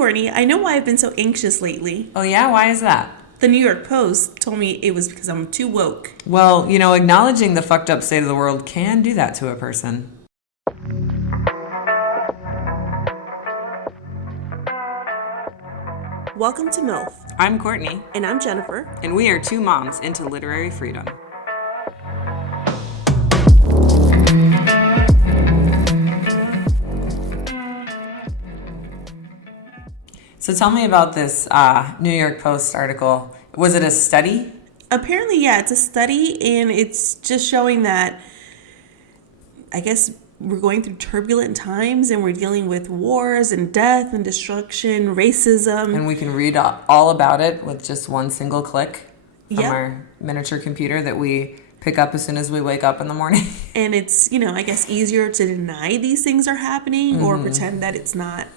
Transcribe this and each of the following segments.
Courtney, I know why I've been so anxious lately. Oh, yeah? Why is that? The New York Post told me it was because I'm too woke. Well, acknowledging the fucked up state of the world can do that to a person. Welcome to MILF. I'm Courtney. And I'm Jennifer. And we are two moms into literary freedom. So tell me about this New York Post article. Was it a study? Apparently, yeah, it's a study, and it's just showing that, I guess, we're going through turbulent times, and we're dealing with wars and death and destruction, racism. And we can read all about it with just one single click from our miniature computer that we pick up as soon as we wake up in the morning. And it's, I guess, easier to deny these things are happening or pretend that it's not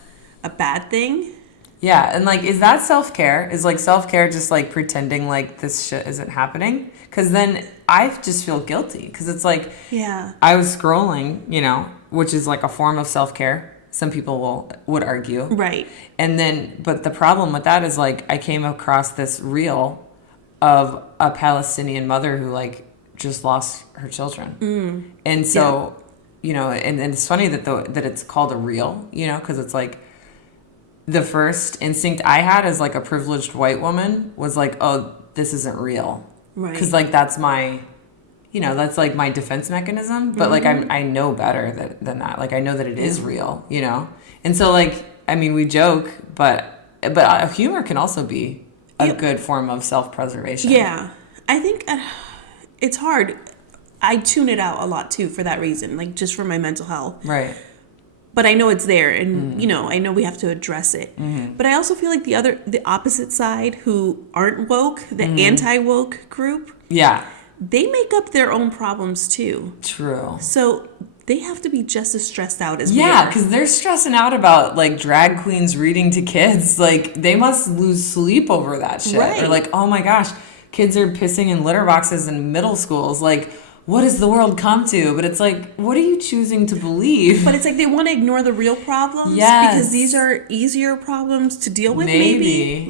a bad thing. Yeah, and is that self-care? Is self-care just pretending this shit isn't happening? Because then I just feel guilty because it's I was scrolling, which is a form of self-care. Some people would argue. Right. And then, but the problem with that is I came across this reel of a Palestinian mother who just lost her children. And so, and it's funny that it's called a reel, because it's the first instinct I had as a privileged white woman was oh, this isn't real. Right. Because that's my, that's my defense mechanism. But I know better than that. I know that it is real, And so we joke, but humor can also be a good form of self-preservation. Yeah. I think it's hard. I tune it out a lot too for that reason, just for my mental health. Right. But I know it's there, and I know we have to address it. But I also feel the opposite side, who aren't woke, the anti-woke group, they make up their own problems too. True. So they have to be just as stressed out as we are. Yeah, because they're stressing out about drag queens reading to kids. They must lose sleep over that shit. Right. Or oh my gosh, kids are pissing in litter boxes in middle schools. What does the world come to? But it's what are you choosing to believe? But it's they want to ignore the real problems. Yes. Because these are easier problems to deal with, maybe.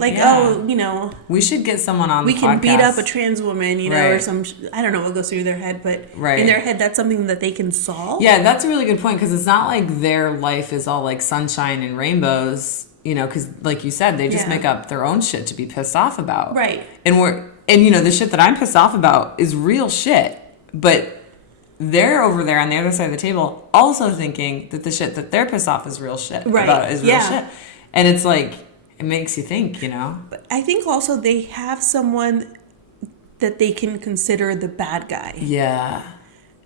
We should get someone on the podcast. We can beat up a trans woman, or some, I don't know what goes through their head, but in their head, that's something that they can solve. Yeah, that's a really good point, because it's not their life is all sunshine and rainbows, because you said, they just make up their own shit to be pissed off about. Right. And the shit that I'm pissed off about is real shit. But they're over there on the other side of the table also thinking that the shit that they're pissed off is real shit. Right. About is real shit. And it's it makes you think, But I think also they have someone that they can consider the bad guy. Yeah.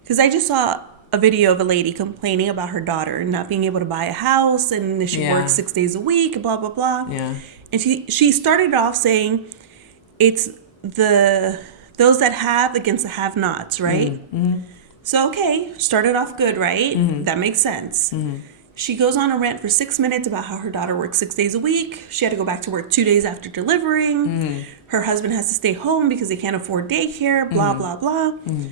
Because I just saw a video of a lady complaining about her daughter not being able to buy a house, and she works 6 days a week, blah, blah, blah. Yeah. And she started off saying it's those that have against the have-nots, right? Mm-hmm. So, okay, started off good, right? Mm-hmm. That makes sense. Mm-hmm. She goes on a rant for 6 minutes about how her daughter works 6 days a week. She had to go back to work 2 days after delivering. Mm-hmm. Her husband has to stay home because they can't afford daycare, blah, blah, blah. Mm-hmm.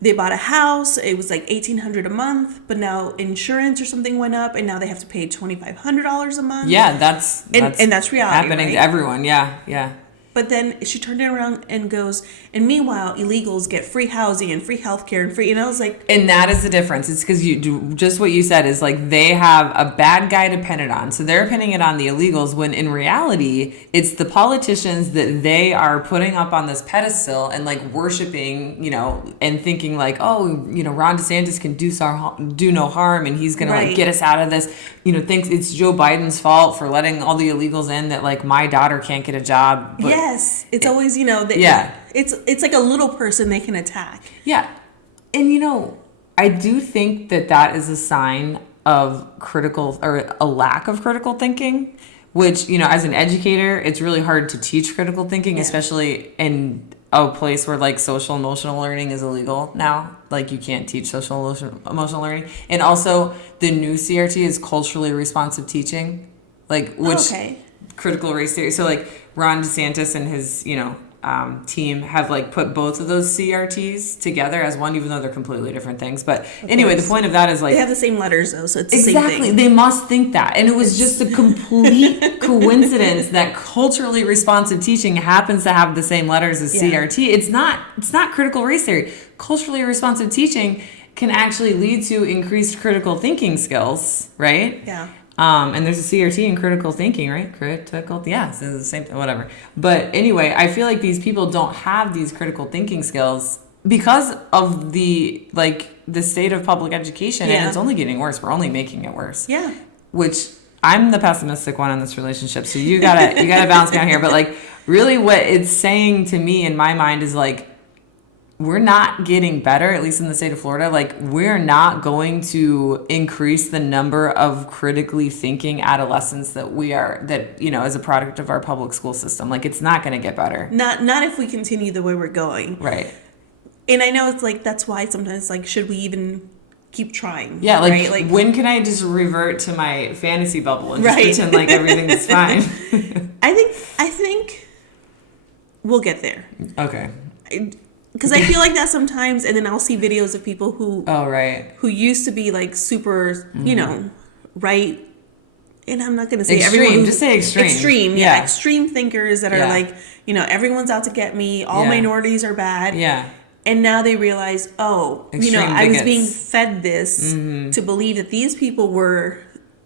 They bought a house. It was $1,800 a month, but now insurance or something went up, and now they have to pay $2,500 a month. Yeah, that's reality, happening right? to everyone. Yeah. But then she turned it around and goes, and meanwhile, illegals get free housing and free healthcare and free, and I was like... And that is the difference. It's because you do just what you said is they have a bad guy to pin it on. So they're pinning it on the illegals when in reality, it's the politicians that they are putting up on this pedestal and worshiping, and thinking Ron DeSantis can do no harm, and he's going to get us out of this, thinks it's Joe Biden's fault for letting all the illegals in, that my daughter can't get a job. But yes, it's always, it's like a little person they can attack. Yeah. And, I do think that is a sign of critical, or a lack of critical thinking, which, as an educator, it's really hard to teach critical thinking, especially in a place where social emotional learning is illegal now. You can't teach social emotional learning. And also the new CRT is culturally responsive teaching, which critical race theory. So Ron DeSantis and his, team have like put both of those CRTs together as one, even though they're completely different things. But anyway, the point of that is like they have the same letters though, so it's the exactly same thing. they must think that, and it was just a complete coincidence that culturally responsive teaching happens to have the same letters as CRT. It's not critical race theory. Culturally responsive teaching can actually lead to increased critical thinking skills, right? Yeah. And there's a CRT in critical thinking, right? Critical, yeah, it's the same thing, whatever. But anyway, I feel like these people don't have these critical thinking skills because of the state of public education, and it's only getting worse. We're only making it worse. Yeah. Which I'm the pessimistic one in this relationship, so you gotta balance me out here. But like, really, what it's saying to me in my mind is like, we're not getting better, at least in the state of Florida. Like, we're not going to increase the number of critically thinking adolescents that as a product of our public school system. Like, it's not going to get better. Not if we continue the way we're going. Right. And I know it's like, that's why sometimes like, should we even keep trying? Yeah, right? Like when can I just revert to my fantasy bubble and just pretend like everything's fine? I think we'll get there. Okay. Because I feel like that sometimes, and then I'll see videos of people who used to be like super, right. And I'm not going to say extreme. everyone. Just say extreme. Extreme, yeah. Extreme thinkers that are like, everyone's out to get me. All minorities are bad. Yeah. And now they realize, extreme I was being fed this to believe that these people were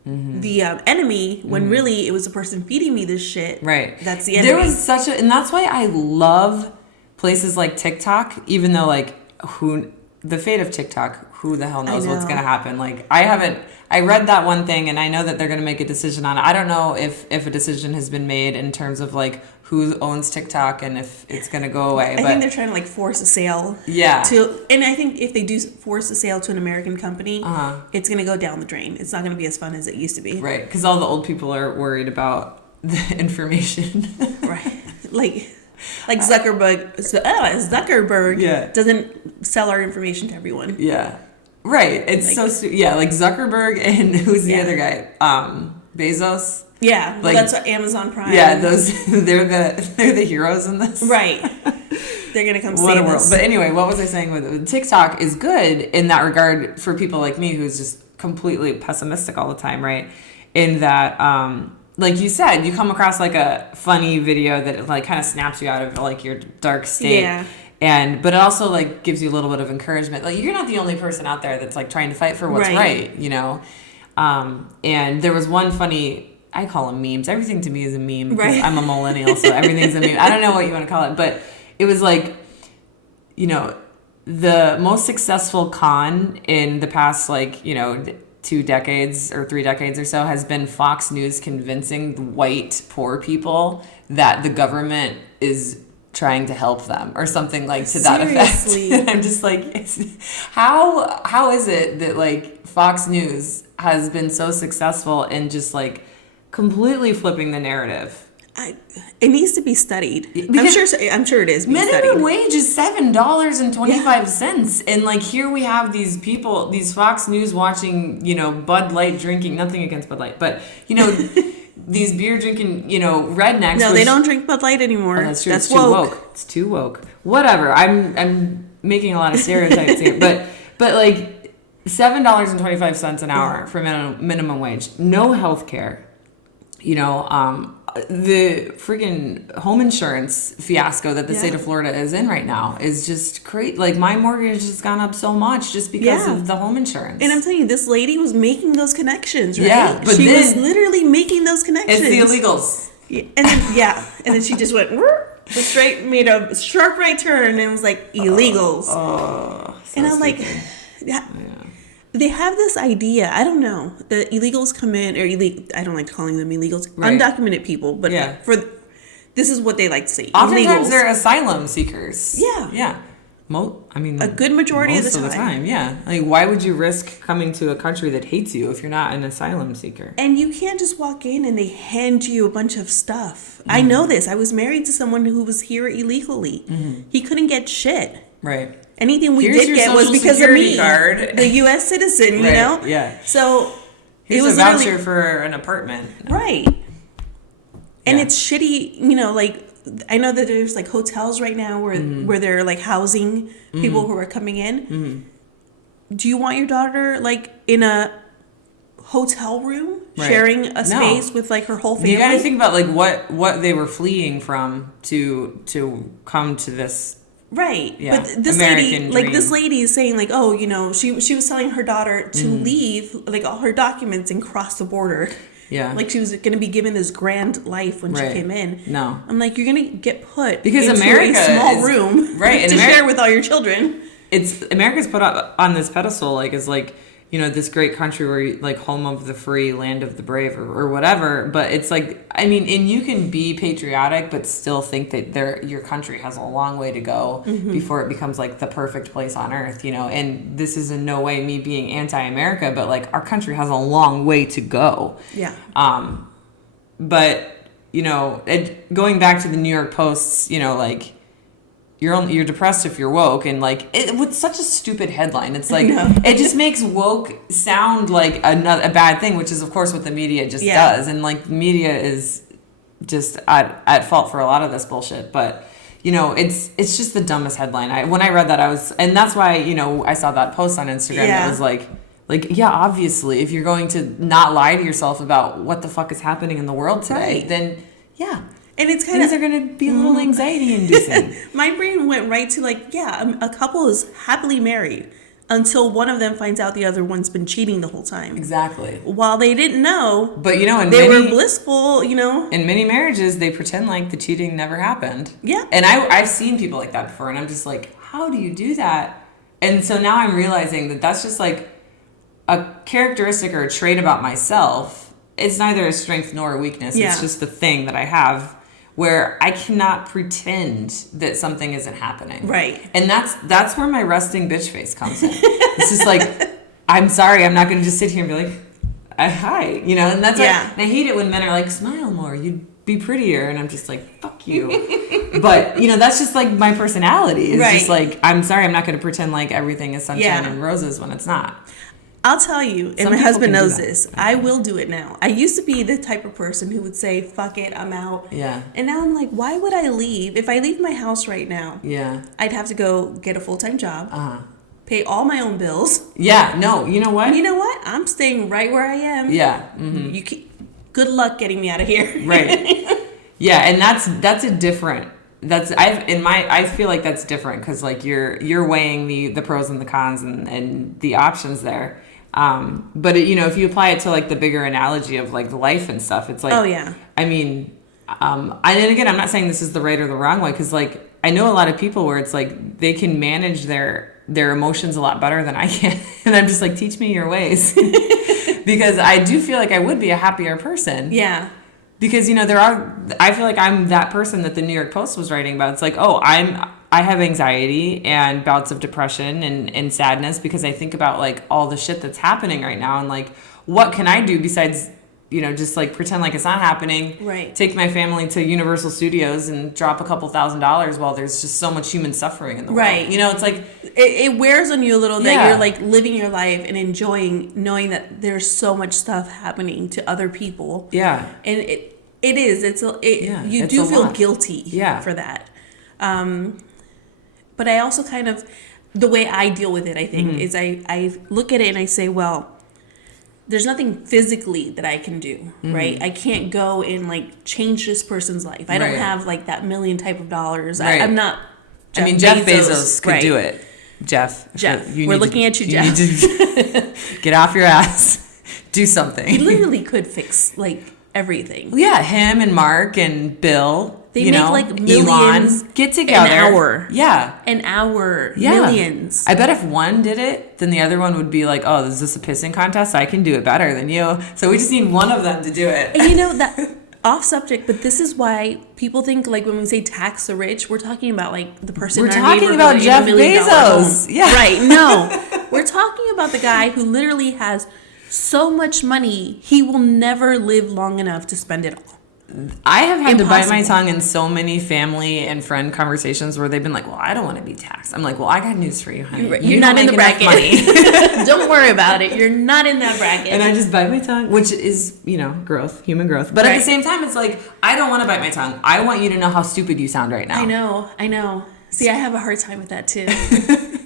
the enemy when really it was the person feeding me this shit. Right. That's the enemy. There was and that's why I love places like TikTok, even though the fate of TikTok, who the hell knows what's going to happen. Like, I read that one thing and I know that they're going to make a decision on it. I don't know if a decision has been made in terms of like who owns TikTok and if it's going to go away. I think they're trying to like force a sale. Yeah. And I think if they do force a sale to an American company, it's going to go down the drain. It's not going to be as fun as it used to be. Right. Because all the old people are worried about the information. Right. Like Zuckerberg doesn't sell our information to everyone. Yeah. Right. It's like Zuckerberg and who's the other guy? Bezos. Yeah. Well, that's what Amazon Prime. Yeah, they're the heroes in this. Right. They're going to come what save a world. us. But anyway, what was I saying with TikTok is good in that regard for people like me who's just completely pessimistic all the time, right? In that like you said, you come across like a funny video that like kind of snaps you out of like your dark state. Yeah. But it also like gives you a little bit of encouragement. Like, you're not the only person out there that's like trying to fight for what's right, And there was one funny, I call them memes. Everything to me is a meme because I'm a millennial, so everything's a meme. I don't know what you want to call it, but it was like, the most successful con in the past 2 decades or 3 decades or so has been Fox News convincing white poor people that the government is trying to help them or something like to that Seriously. effect. I'm just like, how is it that like Fox News has been so successful in just like completely flipping the narrative? It needs to be studied. I'm sure it is being minimum studied. wage is $7.25, and like here we have these people, these Fox News watching, Bud Light drinking. Nothing against Bud Light, but these beer drinking, rednecks. No, they don't drink Bud Light anymore. Oh, that's true. That's it's too woke. It's too woke. Whatever. I'm making a lot of stereotypes here, but like $7.25 an hour for minimum wage. No health care. The freaking home insurance fiasco that the state of Florida is in right now is just crazy. Like, my mortgage has gone up so much just because of the home insurance. And I'm telling you, this lady was making those connections, right? Yeah, but she was literally making those connections. It's the illegals. Yeah, and then she just went straight, made a sharp right turn, and was like, illegals. So and I was like, they have this idea. I don't know. The illegals come in, or I don't like calling them illegals, undocumented people. But this is what they like to say. Oftentimes illegals. they're asylum seekers. Yeah. Yeah. A good majority of the time. Yeah. Like, why would you risk coming to a country that hates you if you're not an asylum seeker? And you can't just walk in and they hand you a bunch of stuff. I know this. I was married to someone who was here illegally. He couldn't get shit. Right. Anything we did get was because of me, the U.S. citizen, you know? Yeah. So here's it was a voucher for an apartment. Right. And it's shitty, like I know that there's like hotels right now where they're like housing people who are coming in. Do you want your daughter like in a hotel room sharing a space with like her whole family? You got to think about like what they were fleeing from to come to this. Right. Yeah. But this American lady, dream. this lady is saying like, oh, she was telling her daughter to leave like all her documents and cross the border. Yeah. Like she was going to be given this grand life when she came in. No. I'm like, you're going to get put because into America a small room to share with all your children. America's put up on this pedestal like as like, this great country where you, like home of the free, land of the brave or whatever. But it's like, I mean, and you can be patriotic, but still think that your country has a long way to go before it becomes like the perfect place on earth, and this is in no way me being anti-America, but like our country has a long way to go. Yeah. But, going back to the New York Post's, like, you're depressed if you're woke, and like with such a stupid headline, it's like it just makes woke sound like a bad thing, which is of course what the media just does, and like media is just at fault for a lot of this bullshit. But it's just the dumbest headline. When I read that, and that's why I saw that post on Instagram that was like obviously if you're going to not lie to yourself about what the fuck is happening in the world today, then and it's kind things are going to be a little anxiety inducing. My brain went right to like, a couple is happily married until one of them finds out the other one's been cheating the whole time. Exactly. While they didn't know, but they were blissful. In many marriages, they pretend like the cheating never happened. Yeah. And I've seen people like that before, and I'm just like, how do you do that? And so now I'm realizing that that's just like a characteristic or a trait about myself. It's neither a strength nor a weakness. Yeah. It's just the thing that I have, where I cannot pretend that something isn't happening. Right. And that's where my resting bitch face comes in. It's just like, I'm sorry, I'm not going to just sit here and be like, hi, and that's why, and I hate it when men are like, smile more, you'd be prettier, and I'm just like, fuck you. But, that's just like my personality. It's just like, I'm sorry, I'm not going to pretend like everything is sunshine and roses when it's not. I'll tell you, and my husband knows this, I will do it now. I used to be the type of person who would say, fuck it, I'm out. Yeah. And now I'm like, why would I leave? If I leave my house right now, I'd have to go get a full-time job, pay all my own bills. Yeah, no, you know what? You know what? I'm staying right where I am. Yeah. Mm-hmm. Good luck getting me out of here. Right. Yeah, and that's a different... I feel like that's different because like you're weighing the pros and the cons and the options there. But if you apply it to like the bigger analogy of like life and stuff, it's like, oh yeah. I mean, and again, I'm not saying this is the right or the wrong way, because like I know a lot of people where it's like they can manage their emotions a lot better than I can, and I'm just like, teach me your ways, because I do feel like I would be a happier person. Yeah. Because I feel like I'm that person that the New York Post was writing about. It's like, oh, I have anxiety and bouts of depression and sadness because I think about like all the shit that's happening right now, and like what can I do besides just like pretend like it's not happening. Right. Take my family to Universal Studios and drop a couple $1,000s while there's just so much human suffering in the world. Right. It's like it wears on you a little that you're like living your life and enjoying knowing that there's so much stuff happening to other people. Yeah. And you do feel guilty for that. But I also kind of, the way I deal with it, I think, is I look at it and I say, well, there's nothing physically that I can do, right? I can't go and like change this person's life. I don't have like that million type of dollars. Right. I'm not Jeff Bezos could do it. Jeff, we're looking at you, Jeff. You need to get off your ass. Do something. He literally could fix like everything. Yeah, him and Mark and Bill. They make like millions. Elon, get together. An hour. Yeah. An hour. Yeah. Millions. I bet if one did it, then the other one would be like, oh, is this a pissing contest? I can do it better than you. So we just need one of them to do it. And that off subject, but this is why people think like when we say tax the rich, we're talking about like the person we're talking about Jeff Bezos. Yeah. Right. No. We're talking about the guy who literally has so much money, he will never live long enough to spend it all. I have had to bite my Impossible. tongue in so many family and friend conversations where they've been like, well, I don't want to be taxed. I'm like, well, I got news for you, honey. You're You not don't in the make enough bracket. money. Don't worry about it. You're not in that bracket. And I just bite my tongue, which is, growth, human growth. But at the same time, it's like, I don't want to bite my tongue. I want you to know how stupid you sound right now. I know. See, I have a hard time with that too.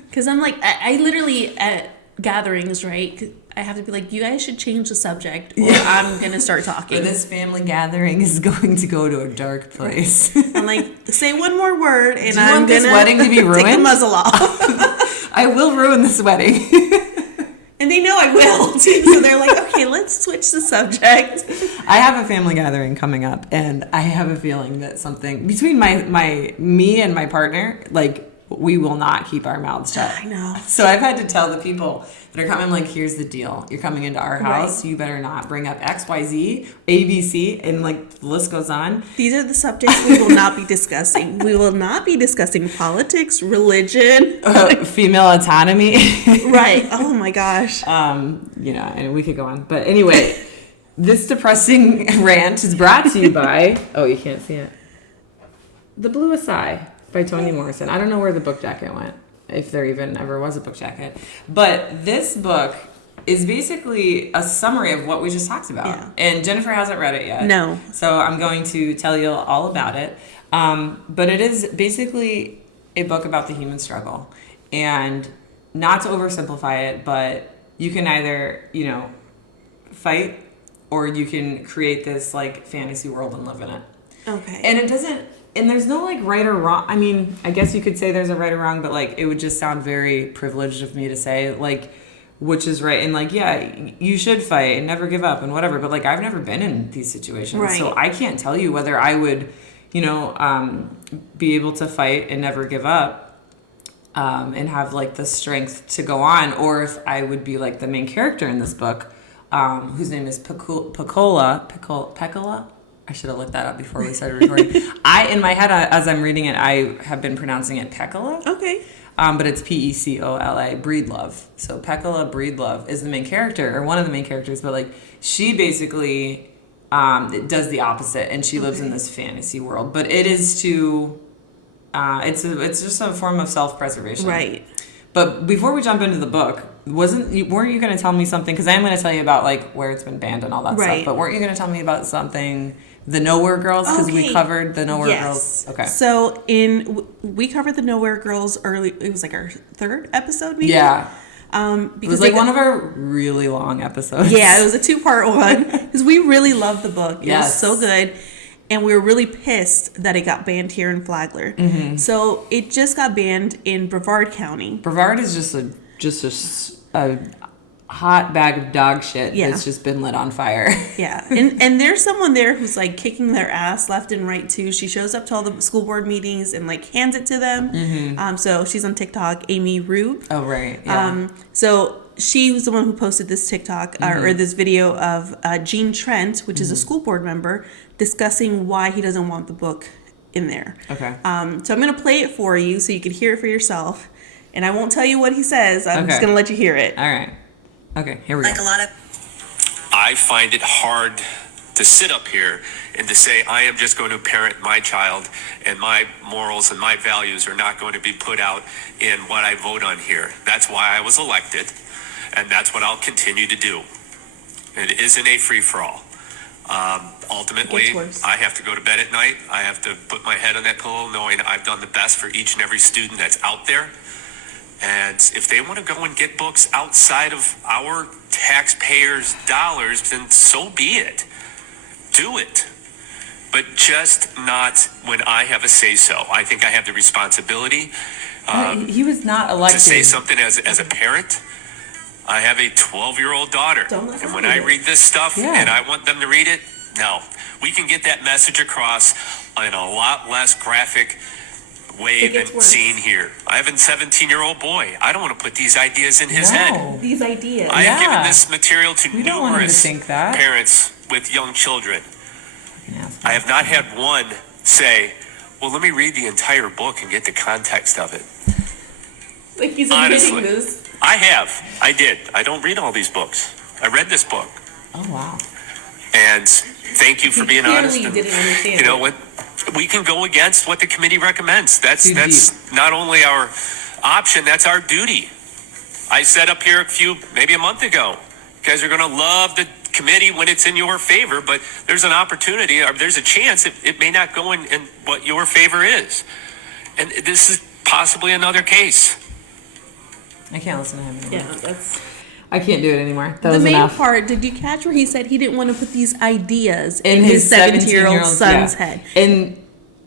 Because I'm like, I literally, at gatherings, right, I have to be like, you guys should change the subject or I'm going to start talking. Or this family gathering is going to go to a dark place. I'm like, say one more word and Do you I'm want this gonna wedding to be ruined? take the muzzle off. I will ruin this wedding. And they know I will too. So they're like, okay, let's switch the subject. I have a family gathering coming up, and I have a feeling that something between me and my partner, like, we will not keep our mouths shut. I know. So I've had to tell the people that are coming, like, here's the deal. You're coming into our house. Right. You better not bring up X, Y, Z, A, B, C, and, like, the list goes on. These are the subjects we will not be discussing. We will not be discussing politics, religion. Female autonomy. Right. Oh, my gosh. And we could go on. But anyway, this depressing rant is brought to you by, you can't see it, The Bluest by Toni Morrison. I don't know where the book jacket went, if there even ever was a book jacket. But this book is basically a summary of what we just talked about. Yeah. And Jennifer hasn't read it yet. No. So I'm going to tell you all about it. But it is basically a book about the human struggle. And not to oversimplify it, but you can either, fight or you can create this, like, fantasy world and live in it. Okay. And it doesn't... And there's no, like, right or wrong. I mean, I guess you could say there's a right or wrong, but, like, it would just sound very privileged of me to say, like, which is right. And, like, yeah, you should fight and never give up and whatever. But, like, I've never been in these situations. Right. So I can't tell you whether I would, be able to fight and never give up and have, like, the strength to go on. Or if I would be, like, the main character in this book, whose name is Pecola. I should have looked that up before we started recording. In my head, as I'm reading it, I have been pronouncing it Pecola. Okay. But it's Pecola, Breedlove. So Pecola Breedlove is the main character, or one of the main characters, but, like, she basically does the opposite, and she lives in this fantasy world. But it is it's just a form of self-preservation. Right. But before we jump into the book, weren't you going to tell me something? Because I am going to tell you about, like, where it's been banned and all that stuff. But weren't you going to tell me about something... The Nowhere Girls, because we covered the Nowhere Girls. Okay. So we covered the Nowhere Girls early. It was like our third episode, maybe. Yeah. Because it was like one of our really long episodes. Yeah, it was a 2-part one because we really loved the book. It was so good, and we were really pissed that it got banned here in Flagler. Mm-hmm. So it just got banned in Brevard County. Brevard is just a hot bag of dog shit that's just been lit on fire. Yeah. And there's someone there who's, like, kicking their ass left and right too. She shows up to all the school board meetings and, like, hands it to them. Mm-hmm. So she's on TikTok, Amy Rube. Oh, right. Yeah. So she was the one who posted this TikTok or this video of Gene Trent, which is a school board member, discussing why he doesn't want the book in there. Okay. So I'm going to play it for you so you can hear it for yourself. And I won't tell you what he says. I'm just going to let you hear it. All right. Okay, here we go. I find it hard to sit up here and to say I am just going to parent my child and my morals and my values are not going to be put out in what I vote on here. That's why I was elected, and that's what I'll continue to do. It isn't a free-for-all. Ultimately, I have to go to bed at night. I have to put my head on that pillow knowing I've done the best for each and every student that's out there. And if they want to go and get books outside of our taxpayers' dollars, then so be it. Do it. But just not when I have a say-so. I think I have the responsibility he was not elected. to say something as a parent. I have a 12-year-old daughter. And when I read this stuff and I want them to read it, no. We can get that message across in a lot less graphic way than seen here. I have a 17-year-old boy. I don't want to put these ideas in his head. These ideas. I have given this material to we don't want him to think that. parents with young children. I have not had one say, well, let me read the entire book and get the context of it. Like he's admitting this. I have. I did. I don't read all these books. I read this book. Oh, wow. And Thank you for being honest. Clearly didn't understand You know it. what? We can go against what the committee recommends. That's Too that's not only our option, that's our duty. I said up here maybe a month ago, you guys are going to love the committee when it's in your favor, but there's an opportunity, or there's a chance it may not go in what your favor is. And this is possibly another case. I can't listen to him anymore. Yeah, that's I can't do it anymore. That the was main enough. part. Did you catch where he said he didn't want to put these ideas In his his 17-year-old 17-year-old son's yeah. head? And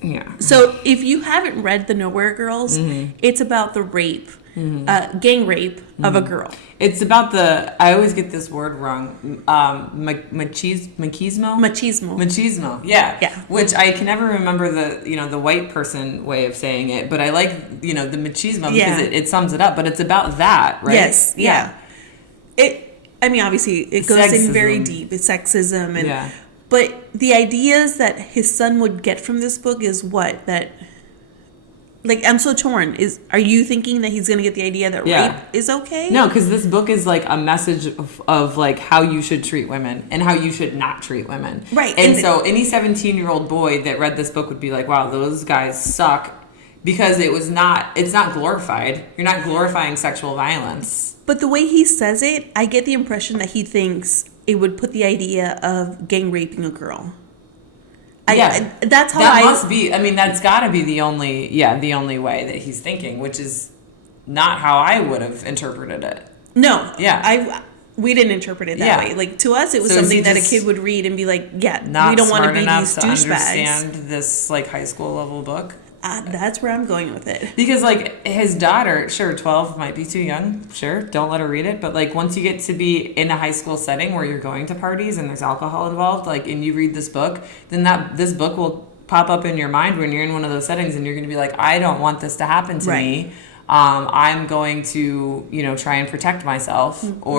yeah. So if you haven't read The Nowhere Girls, it's about the rape, gang rape of a girl. It's about I always get this word wrong, machismo? Machismo, yeah. Yeah. Which I can never remember the white person way of saying it, but I like, the machismo because Yeah. it sums it up, but it's about that, right? Yes, yeah. Obviously, it goes in very Sexism. deep. It's sexism. Yeah. But the ideas that his son would get from this book is what? I'm so torn. Are you thinking that he's going to get the idea that Yeah. rape is okay? No, because this book is like a message of like how you should treat women and how you should not treat women. Right. And so any 17-year-old boy that read this book would be like, wow, those guys suck, because it's not glorified. You're not glorifying sexual violence. But the way he says it, I get the impression that he thinks it would put the idea of gang raping a girl. That's how that must be. I mean, that's got to be the only way that he's thinking, which is not how I would have interpreted it. No. Yeah. We didn't interpret it that Yeah. way. Like, to us, it was So is something he that a just kid would read and be like, yeah, Not we don't want to smart be enough these to douchebags. understand this like high school level book. That's where I'm going with it. Because, like, his daughter, sure, 12 might be too young. Sure, don't let her read it. But, like, once you get to be in a high school setting where you're going to parties and there's alcohol involved, like, and you read this book, then this book will pop up in your mind when you're in one of those settings and you're going to be like, I don't want this to happen to me. I'm going to, try and protect myself. Mm-hmm.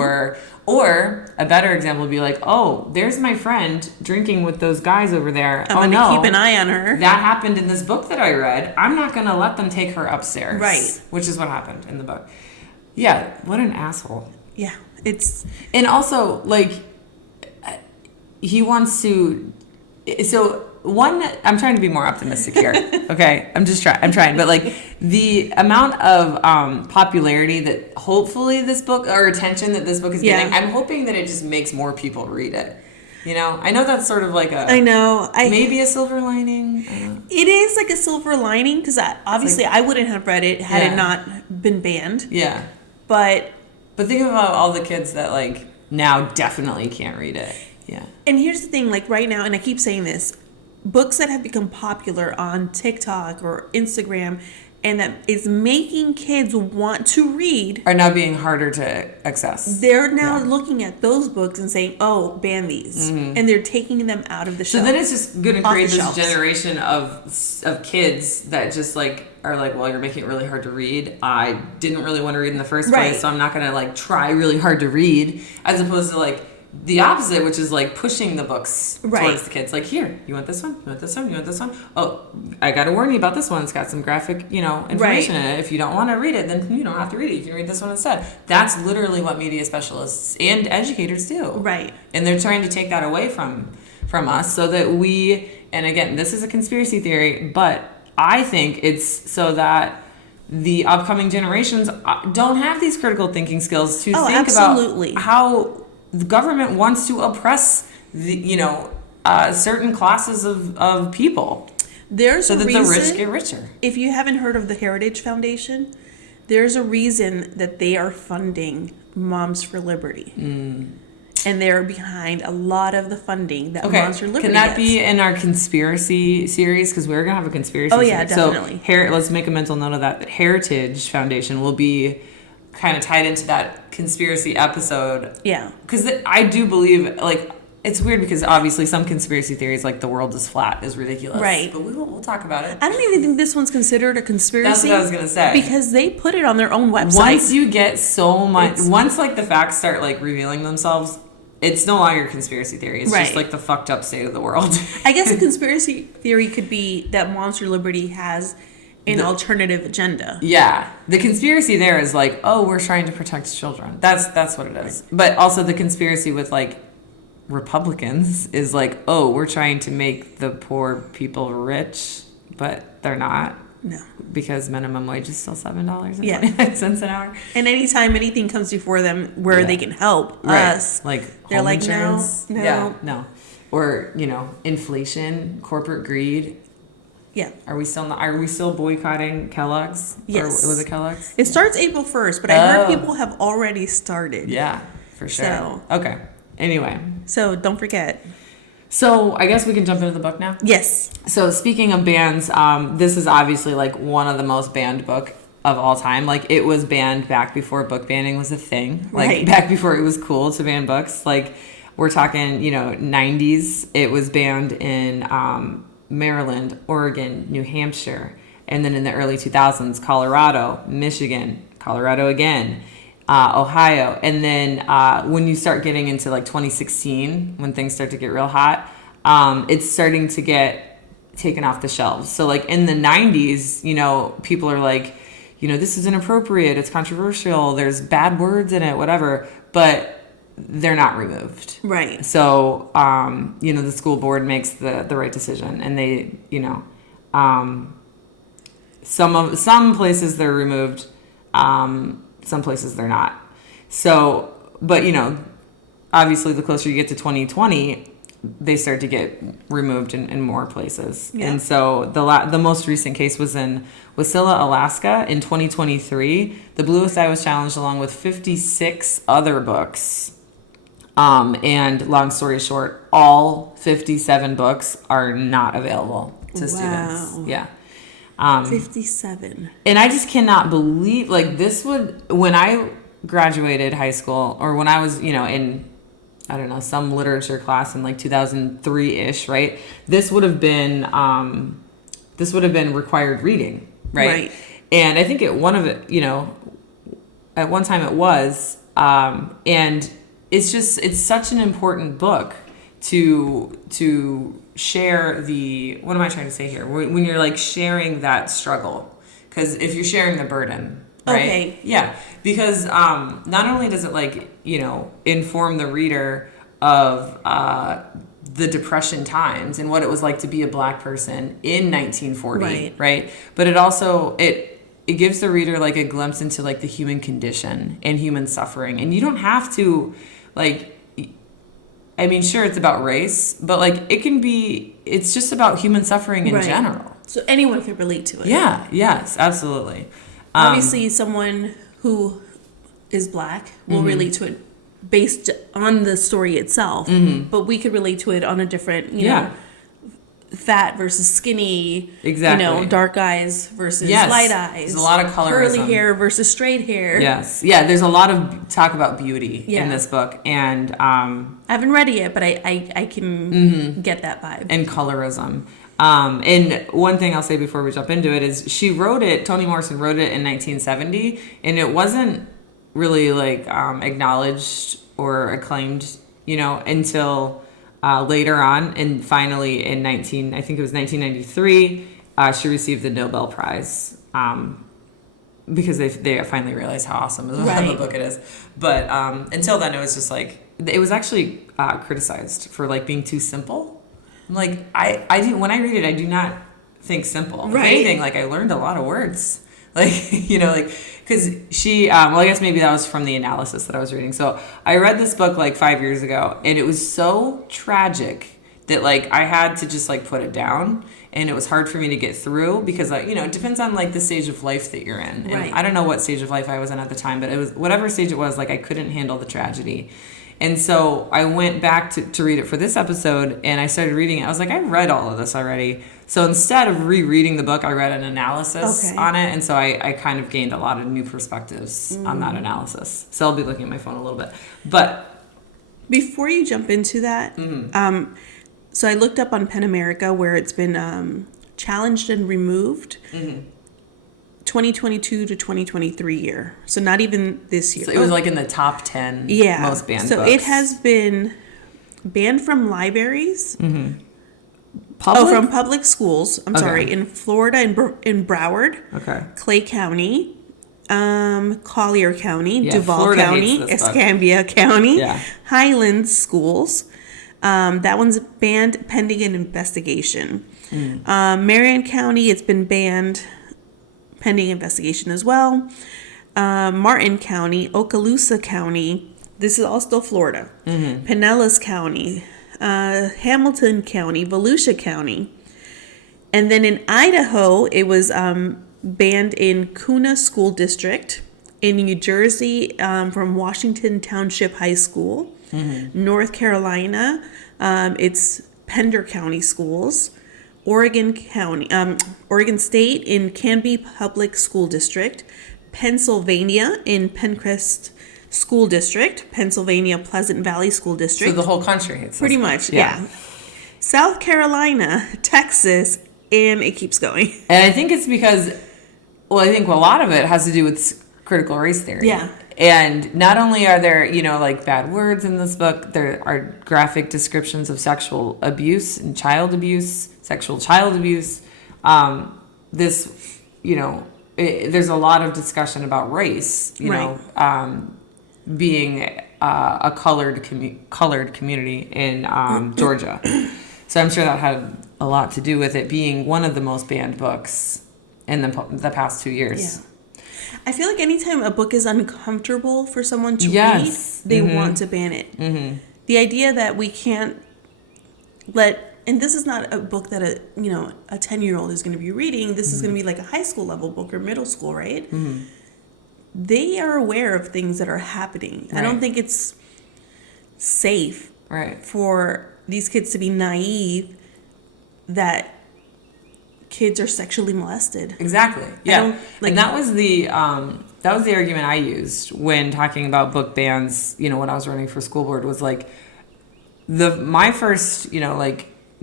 Or a better example would be like, oh, there's my friend drinking with those guys over there. I'm going to keep an eye on her. That happened in this book that I read. I'm not going to let them take her upstairs. Right. Which is what happened in the book. Yeah, what an asshole. Yeah, And also, like, he wants to... So... I'm trying to be more optimistic here. Okay, I'm trying, but like the amount of popularity that hopefully this book, or attention that this book is getting, I'm hoping that it just makes more people read it. I know that's sort of like maybe a silver lining. It is like a silver lining because I wouldn't have read it had it not been banned. Yeah, but think about all the kids that like now definitely can't read it. Yeah, and here's the thing, like right now, and I keep saying this. Books that have become popular on TikTok or Instagram and that is making kids want to read are now being harder to access. They're now looking at those books and saying, oh, ban these. Mm-hmm. And they're taking them out of the shelf. So then it's just going to create this generation of kids that just like are like, well, you're making it really hard to read. I didn't really want to read in the first place, so I'm not going to like try really hard to read, as opposed to like the opposite, which is like pushing the books towards the kids. Like, here, you want this one? You want this one? You want this one? Oh, I got to warn you about this one. It's got some graphic, information in it. If you don't want to read it, then you don't have to read it. You can read this one instead. That's literally what media specialists and educators do. Right. And they're trying to take that away from us so that and again, this is a conspiracy theory, but I think it's so that the upcoming generations don't have these critical thinking skills to think about how the government wants to oppress certain classes of people. There's so a that reason, the rich get richer. If you haven't heard of the Heritage Foundation, there's a reason that they are funding Moms for Liberty. And they're behind a lot of the funding that Moms for Liberty Can that gets. be in our conspiracy series? Because we're going to have a conspiracy series. Yeah, definitely. So let's make a mental note of that Heritage Foundation will be kind of tied into that conspiracy episode. Yeah. Because I do believe, like, it's weird because obviously some conspiracy theories, like the world is flat, is ridiculous. Right. But we'll talk about it. I don't even think this one's considered a conspiracy. That's what I was going to say. Because they put it on their own website. Once you get so much, once like the facts start like revealing themselves, it's no longer a conspiracy theory. It's just like the fucked up state of the world. I guess a conspiracy theory could be that Moms for Liberty has an alternative agenda. Yeah. The conspiracy there is like, oh, we're trying to protect children. That's what it is. But also the conspiracy with like Republicans is like, oh, we're trying to make the poor people rich, but they're not. No. Because minimum wage is still $7.29 an hour. And anytime anything comes before them where they can help us, like they're home like, insurance. no. Yeah, no. Or, inflation, corporate greed. Yeah. Are we still boycotting Kellogg's? Yes. Or was it Kellogg's? It starts April 1st, but I heard people have already started. Yeah, for sure. So. Okay. Anyway. So don't forget. So I guess we can jump into the book now? Yes. So speaking of bans, this is obviously like one of the most banned book of all time. Like it was banned back before book banning was a thing. Like back before it was cool to ban books. Like we're talking, 90s. It was banned in Maryland, Oregon, New Hampshire. And then in the early 2000s, Colorado, Michigan, Colorado again. Ohio. And then when you start getting into like 2016, when things start to get real hot, it's starting to get taken off the shelves. So like in the 90s, people are like, this is inappropriate, it's controversial, there's bad words in it, whatever, but they're not removed. Right. So, the school board makes the right decision, and they, some places they're removed, some places they're not. So, but obviously the closer you get to 2020, they start to get removed in more places. Yeah. And so the most recent case was in Wasilla, Alaska in 2023. The Bluest was challenged along with 56 other books. And long story short, all 57 books are not available to students. Yeah. 57. And I just cannot believe, like, when I graduated high school, or when I was, in, I don't know, some literature class in like 2003-ish, right? This would have been required reading, right? And I think at one time it was, and it's such an important book to share what am I trying to say here? When you're like sharing that struggle, because if you're sharing the burden, right? Okay. Yeah, because not only does it like, inform the reader of the Depression times and what it was like to be a Black person in 1940, right? But it also, it gives the reader like a glimpse into like the human condition and human suffering. And you don't have to like, I mean, sure, it's about race, but like it's just about human suffering in general. So anyone can relate to it. Yeah, yes, absolutely. Obviously, someone who is Black will relate to it based on the story itself, but we could relate to it on a different, you know, fat versus skinny, dark eyes versus light eyes. There's a lot of colorism. Curly hair versus straight hair. Yes. Yeah, there's a lot of talk about beauty in this book. And I haven't read it yet, but I can get that vibe. And colorism. And one thing I'll say before we jump into it is Toni Morrison wrote it in 1970, and it wasn't really like acknowledged or acclaimed, until later on. And finally in 1993, she received the Nobel Prize because they finally realized how awesome of a book it is. But until then, it was just like, it was actually criticized for like being too simple. Like when I read it, I do not think simple. If anything, like I learned a lot of words. Like, because she, I guess maybe that was from the analysis that I was reading. So I read this book like 5 years ago, and it was so tragic that like I had to just like put it down, and it was hard for me to get through because it depends on like the stage of life that you're in. And I don't know what stage of life I was in at the time, but it was whatever stage it was, like I couldn't handle the tragedy. And so I went back to read it for this episode, and I started reading it. I was like, I read all of this already. So instead of rereading the book, I read an analysis on it. And so I kind of gained a lot of new perspectives on that analysis. So I'll be looking at my phone a little bit. But before you jump into that, so I looked up on PEN America where it's been challenged and removed. 2022 to 2023 year. So not even this year. So it was like in the top 10 most banned books. So it has been banned from libraries. From public schools. I'm sorry, in Florida, in Broward, Clay County, Collier County, Duval Florida County, Escambia County, Highlands schools, That one's banned pending an investigation. Marion County, it's been banned pending investigation as well. Martin County, Okaloosa County, this is all still Florida. Pinellas County, Hamilton County, Volusia County. And then in Idaho, it was banned in Kuna School District. In New Jersey, from Washington Township High School. North Carolina, it's Pender County Schools. Oregon State in Canby Public School District. Pennsylvania in Pencrest School District. Pennsylvania Pleasant Valley School District. So the whole country hates pretty this much, book. yeah. South Carolina, Texas, and it keeps going. And I think it's because, well, I think a lot of it has to do with critical race theory. Yeah. And not only are there, like bad words in this book, there are graphic descriptions of sexual abuse and child abuse, sexual child abuse. There's a lot of discussion about race, being a colored community in Georgia. So I'm sure that had a lot to do with it being one of the most banned books in the past 2 years. Yeah. I feel like anytime a book is uncomfortable for someone to read, they want to ban it. The idea that we can't and this is not a book that a 10-year-old is going to be reading. This is going to be like a high school level book or middle school, right? They are aware of things that are happening. Right. I don't think it's safe for these kids to be naive that kids are sexually molested. Exactly. Yeah. And that was the argument I used when talking about book bans, when I was running for school board, was like my first,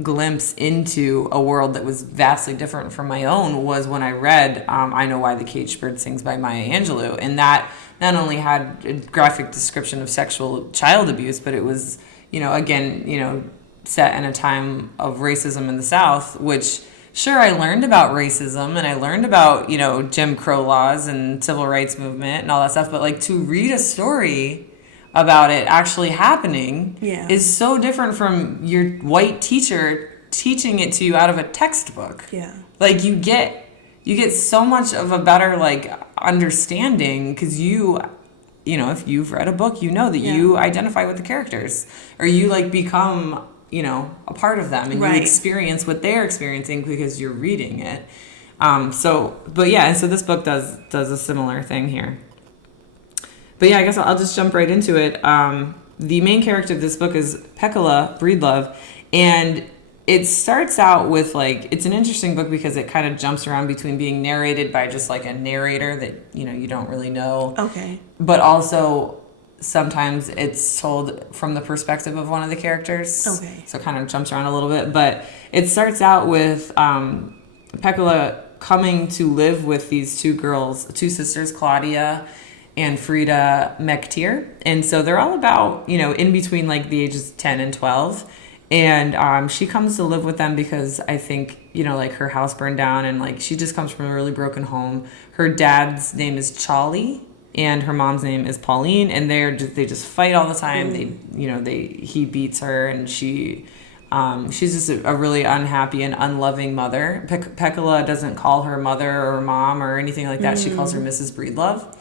glimpse into a world that was vastly different from my own was when I read I Know Why the Caged Bird Sings by Maya Angelou. And that not only had a graphic description of sexual child abuse, but it was, set in a time of racism in the South, which sure, I learned about racism and I learned about, Jim Crow laws and civil rights movement and all that stuff. But to read a story about it actually happening is so different from your white teacher teaching it to you out of a textbook. Yeah. You get so much of a better understanding because if you've read a book, that you identify with the characters or you become a part of them and you experience what they're experiencing because you're reading it. And so this book does a similar thing here. But yeah, I guess I'll just jump right into it. The main character of this book is Pekala Breedlove, and it starts out with it's an interesting book because it kind of jumps around between being narrated by just a narrator that you don't really know. Okay. But also sometimes it's told from the perspective of one of the characters. Okay. So it kind of jumps around a little bit. But it starts out with Pekala coming to live with these two sisters, Claudia and Frida Mechtier. And so they're all about, in between the ages 10 and 12. And she comes to live with them because I think, her house burned down and she just comes from a really broken home. Her dad's name is Charlie. And her mom's name is Pauline, and they just fight all the time. He beats her, and she's just a really unhappy and unloving mother. Pekala doesn't call her mother or mom or anything like that. She calls her Mrs. Breedlove,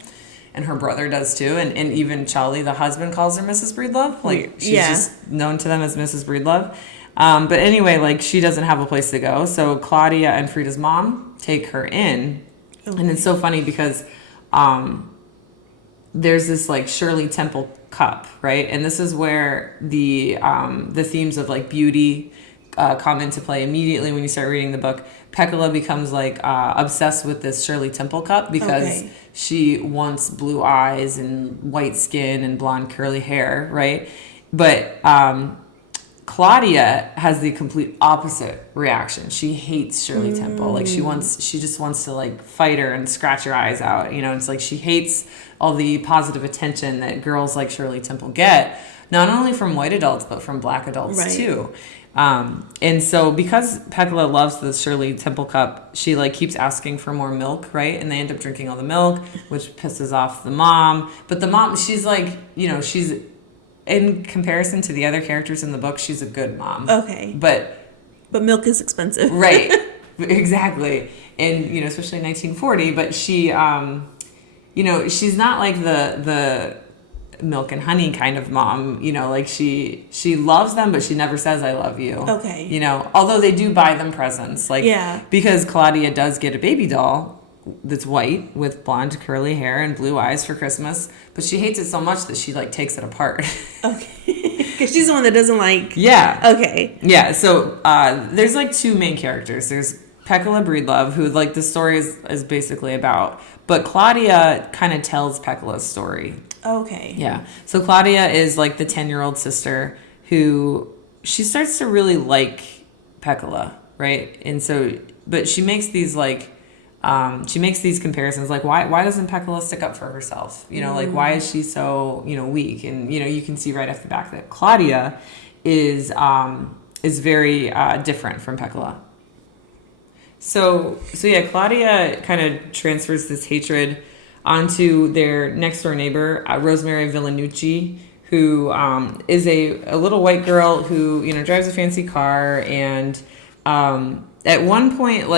and her brother does too. And even Charlie, the husband, calls her Mrs. Breedlove. She's just known to them as Mrs. Breedlove. But anyway, she doesn't have a place to go, so Claudia and Frida's mom take her in, and it's so funny because there's this Shirley Temple cup, right? And this is where the themes of beauty come into play immediately when you start reading the book. Pekala becomes obsessed with this Shirley Temple cup because she wants blue eyes and white skin and blonde curly hair, right? But Claudia has the complete opposite reaction. She hates Shirley Temple. She just wants to fight her and scratch her eyes out. It's she hates all the positive attention that girls like Shirley Temple get, not only from white adults, but from black adults too. And so because Pekala loves the Shirley Temple cup, she keeps asking for more milk, right? And they end up drinking all the milk, which pisses off the mom. But the mom, she's in comparison to the other characters in the book, she's a good mom. Okay. But milk is expensive. Right. Exactly. And, especially in 1940, but she, she's not like the milk and honey kind of mom, like she loves them, but she never says I love you. Okay. Although they do buy them presents, Yeah. because Claudia does get a baby doll that's white with blonde curly hair and blue eyes for Christmas, but she hates it so much that she takes it apart. Okay. Because she's the one that doesn't like. Yeah. Okay. Yeah. So there's two main characters. There's Peccola Breedlove, who the story is basically about, but Claudia kind of tells Peccola's story. Okay. Yeah. So Claudia is the 10-year-old sister who she starts to really like Peccola, right? And so, but she makes these these comparisons, why doesn't Peccola stick up for herself? Why is she so weak? And you can see right off the back that Claudia is very different from Peccola. So yeah, Claudia kind of transfers this hatred onto their next door neighbor, Rosemary Villanucci, who is a little white girl who drives a fancy car, and at one point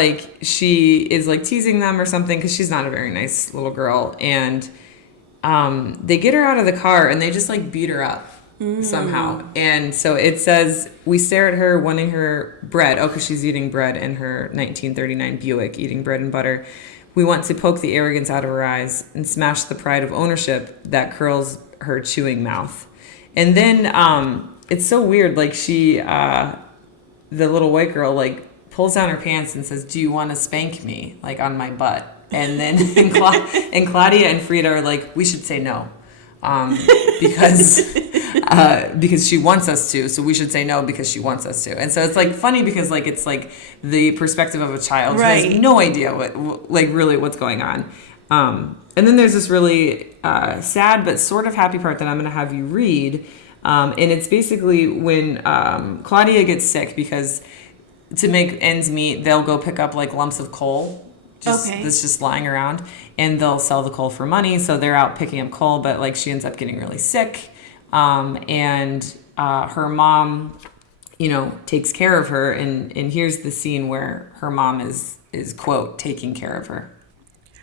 she is teasing them or something because she's not a very nice little girl, and they get her out of the car and they just beat her up somehow. And so it says, we stare at her wanting her bread. Oh, because she's eating bread in her 1939 Buick, eating bread and butter. We want to poke the arrogance out of her eyes and smash the pride of ownership that curls her chewing mouth. And then it's so weird. She, the little white girl, pulls down her pants and says, "Do you want to spank me, on my butt?" And then and Claudia and Frida are like, "We should say no, because she wants us to. So we should say no because she wants us to." And so it's funny because it's the perspective of a child who has no idea what really what's going on. And then there's this really sad but sort of happy part that I'm going to have you read, and it's basically when Claudia gets sick because to make ends meet, they'll go pick up lumps of coal that's just lying around, and they'll sell the coal for money. So they're out picking up coal, but she ends up getting really sick, and her mom, takes care of her, and here's the scene where her mom is quote taking care of her.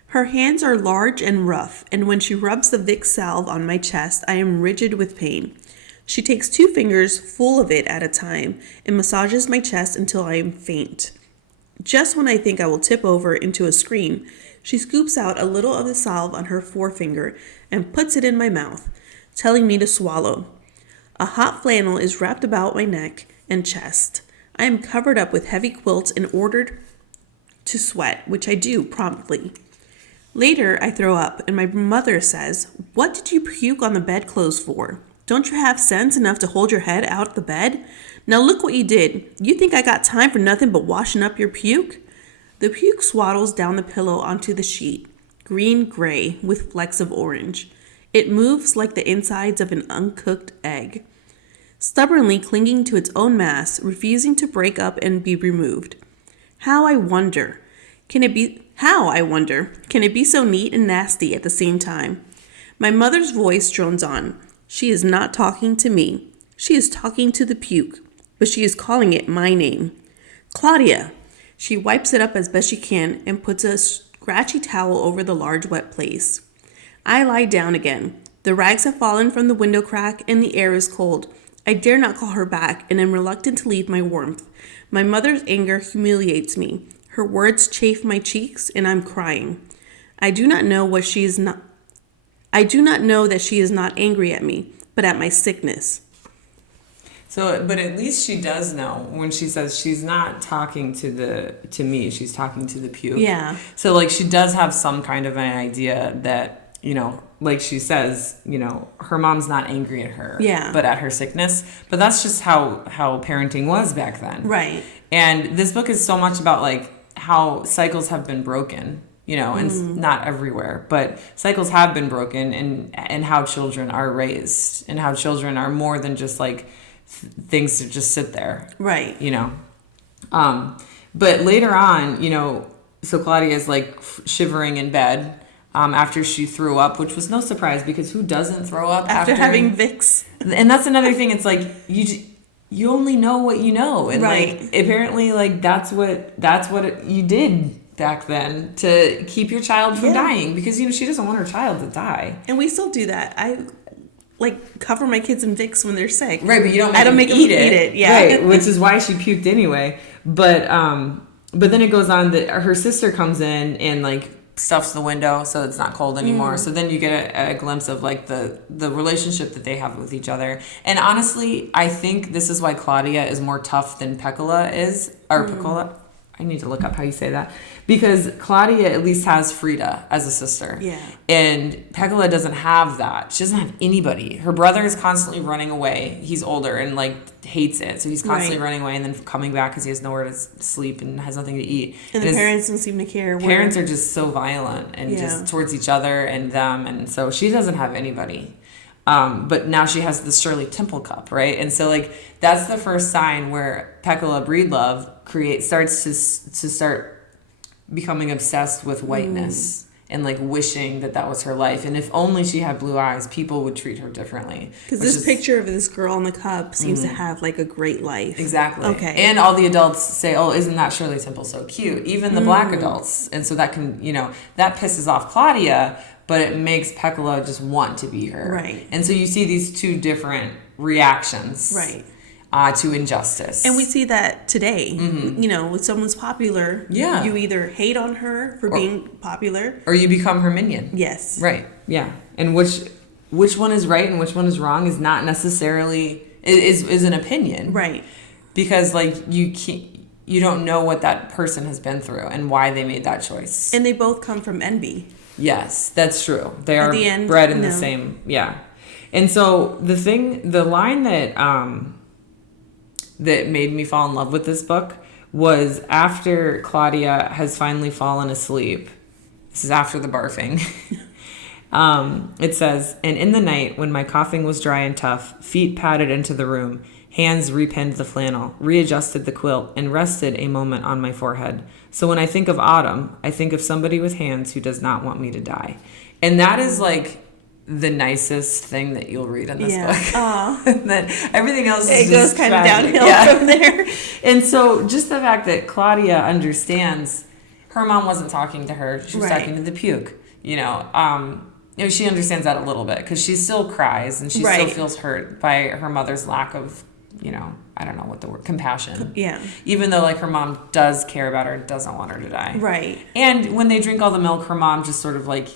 Her hands are large and rough, and when she rubs the Vicks salve on my chest, I am rigid with pain. She takes 2 fingers full of it at a time and massages my chest until I am faint. Just when I think I will tip over into a scream, she scoops out a little of the salve on her forefinger and puts it in my mouth, telling me to swallow. A hot flannel is wrapped about my neck and chest. I am covered up with heavy quilts and ordered to sweat, which I do promptly. Later, I throw up, and my mother says, "What did you puke on the bedclothes for? Don't you have sense enough to hold your head out of the bed? Now look what you did. You think I got time for nothing but washing up your puke?" The puke swaddles down the pillow onto the sheet, green-gray with flecks of orange. It moves like the insides of an uncooked egg, stubbornly clinging to its own mass, refusing to break up and be removed. How, I wonder, can it be so neat and nasty at the same time? My mother's voice drones on. She is not talking to me. She is talking to the puke, but she is calling it my name. "Claudia." She wipes it up as best she can and puts a scratchy towel over the large wet place. I lie down again. The rags have fallen from the window crack and the air is cold. I dare not call her back and am reluctant to leave my warmth. My mother's anger humiliates me. Her words chafe my cheeks and I'm crying. I do not know that she is not angry at me, but at my sickness. So, but at least she does know when she says she's not talking to me, she's talking to the puke. Yeah. So she does have some kind of an idea that, she says, her mom's not angry at her, yeah, but at her sickness. But that's just how parenting was back then. Right. And this book is so much about how cycles have been broken. And not everywhere, but cycles have been broken, and how children are raised, and how children are more than just things to just sit there. Right. But later on, so Claudia is shivering in bed, after she threw up, which was no surprise because who doesn't throw up After having Vicks. And that's another thing. It's like you only know what you know, and Right. like apparently like that's what you did back then to keep your child from dying, because she doesn't want her child to die. And we still do that. I like cover my kids in Vicks when they're sick. Right, but you don't make I don't them make them eat eat it. Yeah. Right, which is why she puked anyway. But then it goes on that her sister comes in and like stuffs the window so it's not cold anymore. So then you get a glimpse of like the relationship that they have with each other. And honestly, I think this is why Claudia is more tough than Peccola is, or Peccola. I need to look up how you say that, because Claudia at least has Frida as a sister. Yeah. And Peccola doesn't have that. She doesn't have anybody. Her brother is constantly running away. He's older and like hates it. So he's constantly running away and then coming back because he has nowhere to sleep and has nothing to eat. And the parents don't seem to care. Parents are just so violent and just towards each other and them. And so she doesn't have anybody. But now she has the Shirley Temple cup, right? And so like that's the first sign where Peccola Breedlove starts to becoming obsessed with whiteness and like wishing that was her life. And if only she had blue eyes, people would treat her differently. Because this picture of this girl in the cup seems to have like a great life. Exactly. Okay. And all the adults say, "Oh, isn't that Shirley Temple so cute?" Even the black adults. And so that can, that pisses off Claudia, but it makes Peccola just want to be her. Right. And so you see these two different reactions. Right. To injustice. And we see that today. When someone's popular, you either hate on her for being popular, or you become her minion. Yes. Right. Yeah. And which one is right and which one is wrong is not necessarily is an opinion. Right. Because like you don't know what that person has been through and why they made that choice. And they both come from envy. Yes, that's true. They are the end, bred in the same. Yeah. And so the line that made me fall in love with this book was after Claudia has finally fallen asleep. This is after the barfing. It says, "And in the night, when my coughing was dry and tough, feet padded into the room, hands repinned the flannel, readjusted the quilt, and rested a moment on my forehead. So when I think of autumn, I think of somebody with hands who does not want me to die." And that is like the nicest thing that you'll read in this book. That everything else is goes kind of downhill from there. And so just the fact that Claudia understands her mom wasn't talking to her, she was talking to the puke. She understands that a little bit because she still cries and she still feels hurt by her mother's lack of, I don't know what the word, compassion. Yeah. Even though like her mom does care about her, doesn't want her to die. Right. And when they drink all the milk, her mom just sort of like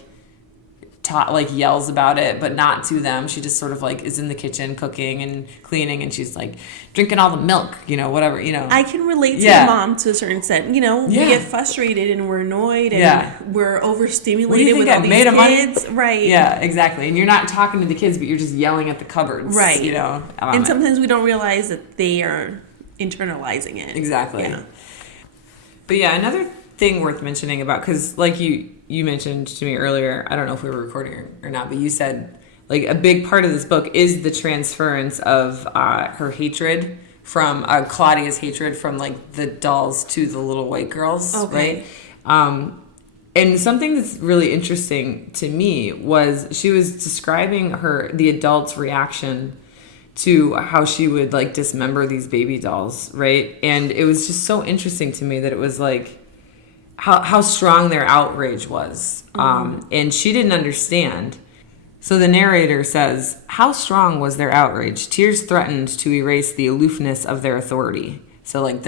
yells about it, but not to them. She just sort of like is in the kitchen cooking and cleaning, and she's like drinking all the milk, whatever. I can relate to your mom to a certain extent. We get frustrated and we're annoyed and we're overstimulated with all these kids. Right. Yeah, exactly. And you're not talking to the kids, but you're just yelling at the cupboards. Right. And sometimes we don't realize that they are internalizing it. Exactly. Yeah. But yeah, another thing worth mentioning about, because like you mentioned to me earlier, I don't know if we were recording or not, but you said like a big part of this book is the transference of her hatred from Claudia's hatred from like the dolls to the little white girls, right? And something that's really interesting to me was she was describing the adults' reaction to how she would like dismember these baby dolls, right? And it was just so interesting to me that it was like how strong their outrage was. And she didn't understand. So the narrator says, "How strong was their outrage? Tears threatened to erase the aloofness of their authority." So like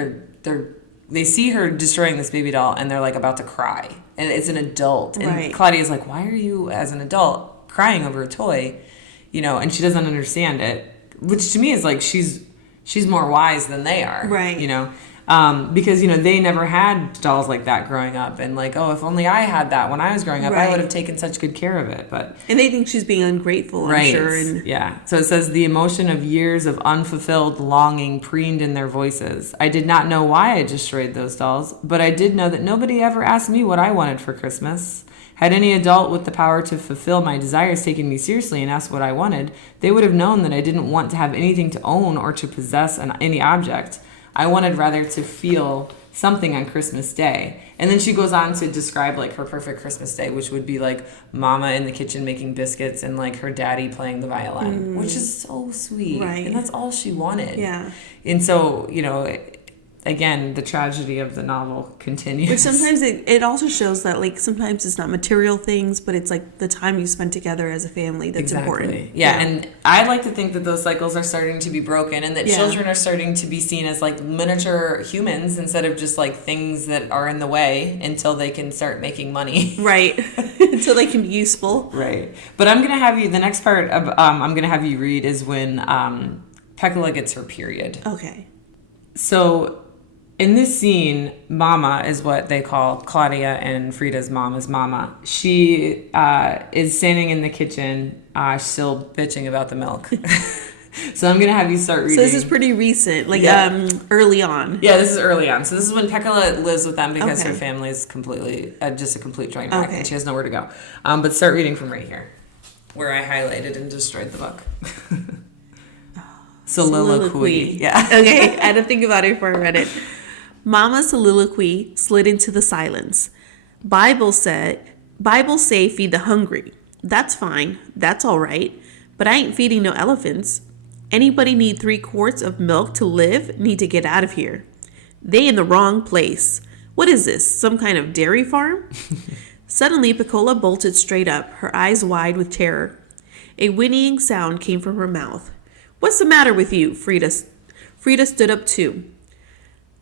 they see her destroying this baby doll and they're like about to cry. And it's an adult. And Claudia's like, "Why are you as an adult crying over a toy?" And she doesn't understand it. Which to me is like she's more wise than they are. Right. Because they never had dolls like that growing up, and like, oh, if only I had that when I was growing up, I would have taken such good care of it. And they think she's being ungrateful, I'm sure. And So it says the emotion of years of unfulfilled longing preened in their voices. I did not know why I destroyed those dolls, but I did know that nobody ever asked me what I wanted for Christmas. Had any adult with the power to fulfill my desires taken me seriously and asked what I wanted, they would have known that I didn't want to have anything to own or to possess any object. I wanted rather to feel something on Christmas Day. And then she goes on to describe like her perfect Christmas Day, which would be like mama in the kitchen making biscuits and like her daddy playing the violin, which is so sweet. Right. And that's all she wanted. Yeah. And so, you know, again, the tragedy of the novel continues. But sometimes it also shows that, like, sometimes it's not material things, but it's, like, the time you spend together as a family that's important. Yeah, and I like to think that those cycles are starting to be broken and that children are starting to be seen as, like, miniature humans instead of just, like, things that are in the way until they can start making money. Right. Until they can be useful. Right. But I'm going to have you, the next part of I'm going to have you read is when Peccola gets her period. Okay. So in this scene, Mama is what they call Claudia and Frida's mom is Mama. She is standing in the kitchen, still bitching about the milk. So I'm going to have you start reading. So this is pretty recent, like early on. Yeah, this is early on. So this is when Peccola lives with them because her family is completely, just a complete train wreck and she has nowhere to go. But start reading from right here, where I highlighted and destroyed the book. Soliloquy. Yeah. Okay, I had to think about it before I read it. Mama's soliloquy slid into the silence. Bible say feed the hungry. That's fine. That's all right. But I ain't feeding no elephants. Anybody need 3 quarts of milk to live need to get out of here. They in the wrong place. What is this, some kind of dairy farm? Suddenly, Peccola bolted straight up, her eyes wide with terror. A whinnying sound came from her mouth. What's the matter with you? Frida stood up too.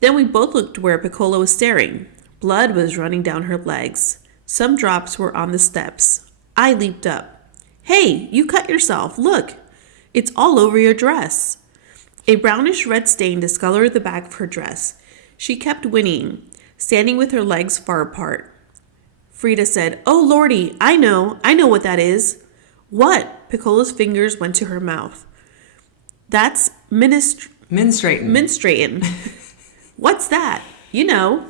Then we both looked where Peccola was staring. Blood was running down her legs. Some drops were on the steps. I leaped up. Hey, you cut yourself. Look. It's all over your dress. A brownish red stain discolored the back of her dress. She kept whinnying, standing with her legs far apart. Frida said, Oh, Lordy, I know what that is. What? Peccola's fingers went to her mouth. That's menstruating. What's that? You know.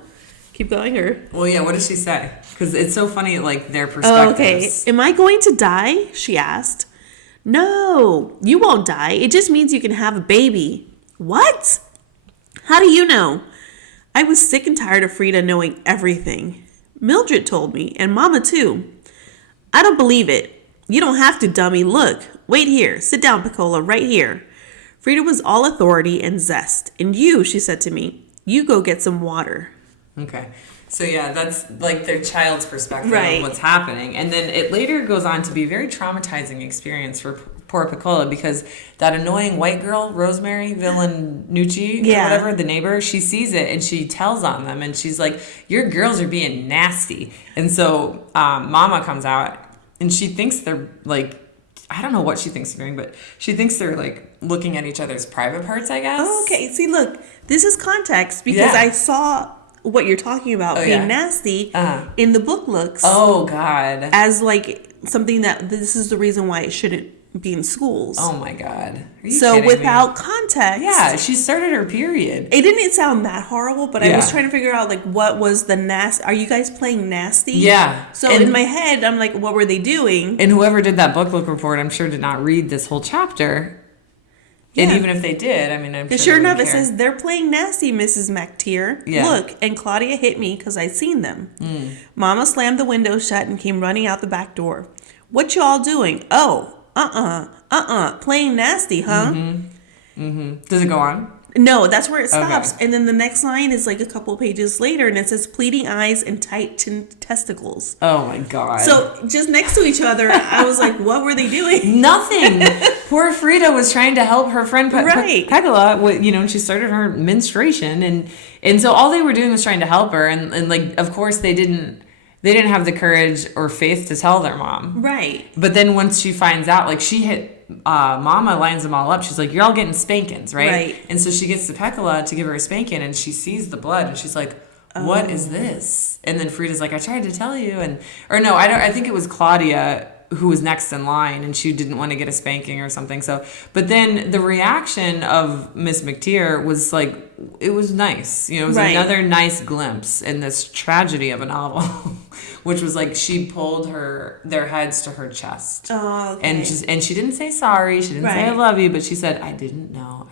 Keep going, or? Well, yeah, what does she say? Because it's so funny, like, their perspectives. Oh, okay. Am I going to die? She asked. No, you won't die. It just means you can have a baby. What? How do you know? I was sick and tired of Frida knowing everything. Mildred told me, and Mama too. I don't believe it. You don't have to, dummy. Look, wait here. Sit down, Peccola, right here. Frida was all authority and zest. And you, she said to me, you go get some water. Okay. So, yeah, that's like their child's perspective right. of what's happening. And then it later goes on to be a very traumatizing experience for poor Peccola because that annoying white girl, Rosemary Villanucci, or whatever, the neighbor, she sees it and she tells on them. And she's like, your girls are being nasty. And so Mama comes out and she thinks they're like, I don't know what she thinks they're doing, but she thinks they're like looking at each other's private parts, I guess. Oh, okay. See, look, this is context because I saw what you're talking about being nasty in the book looks. Oh, God. As like something that this is the reason why it shouldn't be in schools. Oh, my God. Are you so kidding without me? context. Yeah, she started her period. It didn't sound that horrible, but I was trying to figure out like what was the nasty. Are you guys playing nasty? Yeah. So in my head, I'm like, what were they doing? And whoever did that book look report, I'm sure did not read this whole chapter. Yeah. And even if they did, I mean, I'm sure enough, it says, they're playing nasty, Mrs. McTeer. Yeah. Look, and Claudia hit me because I'd seen them. Mama slammed the window shut and came running out the back door. What you all doing? Oh, playing nasty, huh? Does it go on? No, that's where it stops. Okay. And then the next line is like a couple pages later, and it says pleading eyes and tight testicles. Oh, my God. So just next to each other, I was like, what were they doing? Nothing. Poor Frida was trying to help her friend Peccola, when she started her menstruation. And so all they were doing was trying to help her. And like, of course, they didn't have the courage or faith to tell their mom. Right. But then once she finds out, like she hit... Mama lines them all up. She's like, you're all getting spankings, right? And so she gets to Peccola to give her a spanking, and she sees the blood, and she's like, what is this? And then Frida's like, I tried to tell you. I think it was Claudia who was next in line, and she didn't want to get a spanking or something. So, but then the reaction of Miss McTeer was like, it was nice. It was another nice glimpse in this tragedy of a novel. which was like she pulled their heads to her chest. Oh, okay. And she didn't say sorry, she didn't say I love you, but she said, I didn't know.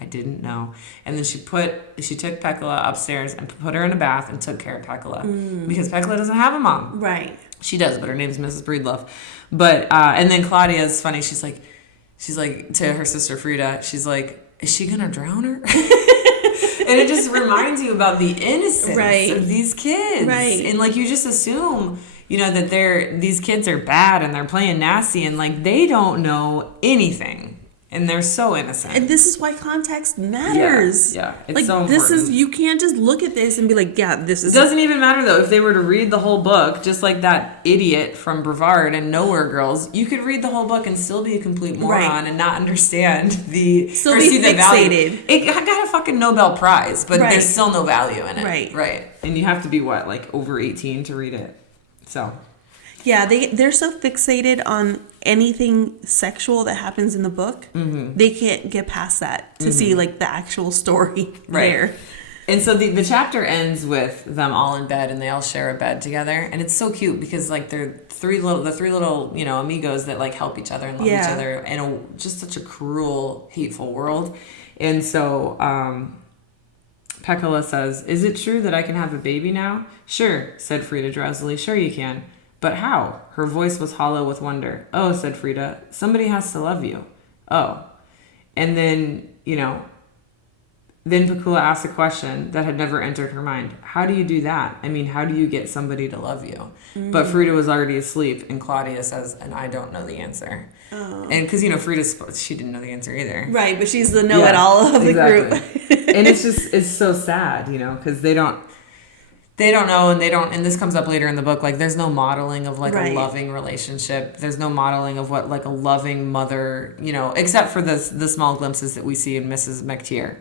And then she took Pekala upstairs and put her in a bath and took care of Pekala. Because Pekala doesn't have a mom. Right. She does, but her name's Mrs. Breedlove. But and then Claudia is funny, she's like to her sister Frida, she's like, is she gonna drown her? And it just reminds you about the innocence of these kids. Right. And like you just assume, that these kids are bad and they're playing nasty and like they don't know anything. And they're so innocent. And this is why context matters. Yeah. It's like, so important. you can't just look at this and be like, yeah, this is. It doesn't even matter though. If they were to read the whole book, just like that idiot from Brevard and Nowhere Girls, you could read the whole book and still be a complete moron and not understand still be the value. fixated. It got a fucking Nobel Prize, but there's still no value in it. Right. And you have to be over 18 to read it. So. Yeah, they're so fixated on anything sexual that happens in the book. Mm-hmm. They can't get past that to see like the actual story there. And so the chapter ends with them all in bed and they all share a bed together, and it's so cute because like they're the three little amigos that like help each other and love each other in just such a cruel, hateful world. And so Pekala says, "Is it true that I can have a baby now?" "Sure," said Frida drowsily. "Sure you can. But how?" Her voice was hollow with wonder. "Oh," said Frida, "somebody has to love you." "Oh." And then, then Pakula asked a question that had never entered her mind. "How do you do that? I mean, how do you get somebody to love you?" But Frida was already asleep, and Claudia says, "And I don't know the answer." Oh. And because, she didn't know the answer either. Right, but she's the know-it-all of the group. And it's so sad, because they don't know, and this comes up later in the book, like there's no modeling of like a loving relationship. There's no modeling of what like a loving mother, except for the small glimpses that we see in Mrs. McTeer.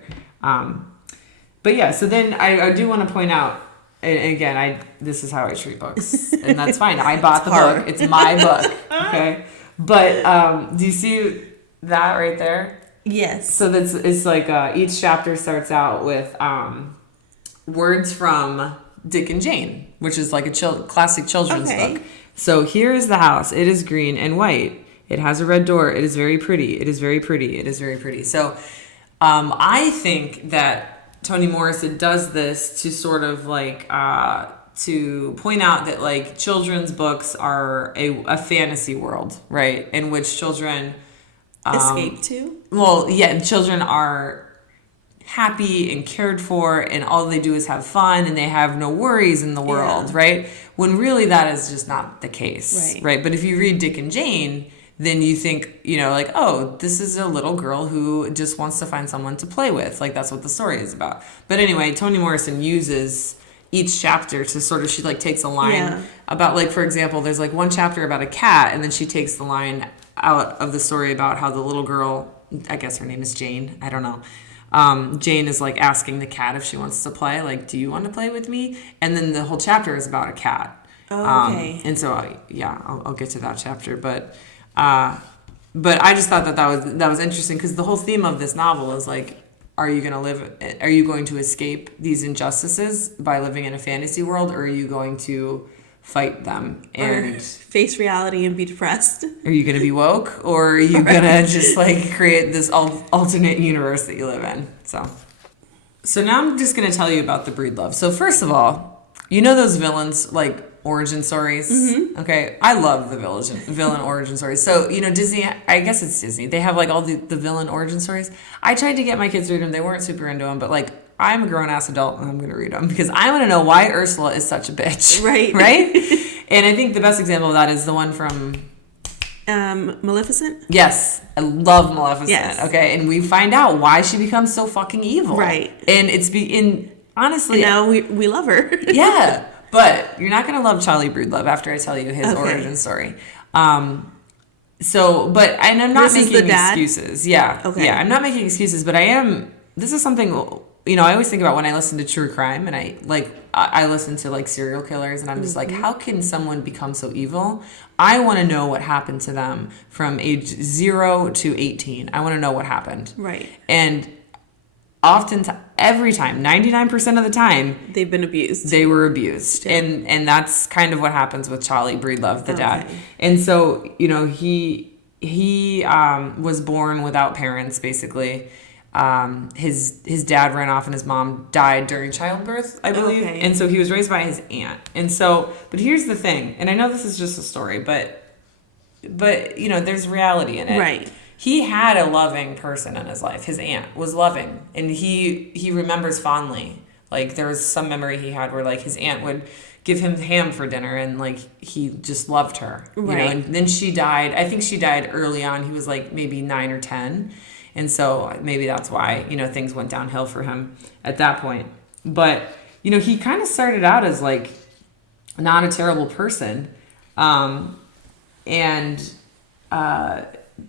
But yeah, so then I do want to point out, and again, this is how I treat books, and that's fine. I bought the book. It's my book. Okay. But do you see that right there? Yes. So it's like each chapter starts out with words from Dick and Jane, which is like a classic children's book. So here is the house. It is green and white. It has a red door. It is very pretty. It is very pretty. It is very pretty. So I think that Toni Morrison does this to sort of like to point out that like children's books are a fantasy world, right? In which children escape to. Well, yeah, children are happy and cared for, and all they do is have fun, and they have no worries in the world, right? When really that is just not the case, right? But if you read Dick and Jane, then you think, like, oh, this is a little girl who just wants to find someone to play with. Like, that's what the story is about. But anyway, Toni Morrison uses each chapter to sort of, she like takes a line about, like, for example, there's like one chapter about a cat, and then she takes the line out of the story about how the little girl, I guess her name is Jane, I don't know, Jane is like asking the cat if she wants to play, like, do you want to play with me? And then the whole chapter is about a cat. Oh, okay. And so I'll get to that chapter, but I just thought that was interesting, because the whole theme of this novel is like, are you going to escape these injustices by living in a fantasy world, or are you going to fight them and face reality and be depressed? Are you going to be woke, or are you going to just like create this alternate universe that you live in? So now I'm just going to tell you about the Breedlove. So first of all, those villains like origin stories. Mm-hmm. Okay, I love the villain origin stories. So Disney, I guess it's Disney, they have like all the villain origin stories. I tried to get my kids to read them. They weren't super into them, but like, I'm a grown-ass adult and I'm going to read them because I want to know why Ursula is such a bitch. Right. And I think the best example of that is the one from Maleficent. Yes, I love Maleficent. Yes. Okay, and we find out why she becomes so fucking evil. Right. And honestly, and now we love her. Yeah. But you're not going to love Charlie Breedlove after I tell you his origin story. And I'm not making excuses. Yeah. Okay. Yeah, I'm not making excuses, but this is something, I always think about when I listen to true crime, and I listen to like serial killers, and I'm just like, how can someone become so evil? I want to know what happened to them from age 0 to 18. I want to know what happened. Right. And every time, 99% of the time, They've been abused. they were abused. Yeah. And that's kind of what happens with Charlie Breedlove, the dad. Okay. And so, he was born without parents, basically. His dad ran off and his mom died during childbirth, I believe. Okay. And so he was raised by his aunt. And so, but here's the thing, and I know this is just a story, but there's reality in it. Right. He had a loving person in his life. His aunt was loving, and he remembers fondly. Like, there was some memory he had where, like, his aunt would give him ham for dinner, and, like, he just loved her. Right. And then she died. I think she died early on. He was, like, maybe 9 or 10. And so maybe that's why, things went downhill for him at that point. But, he kind of started out as, like, not a terrible person.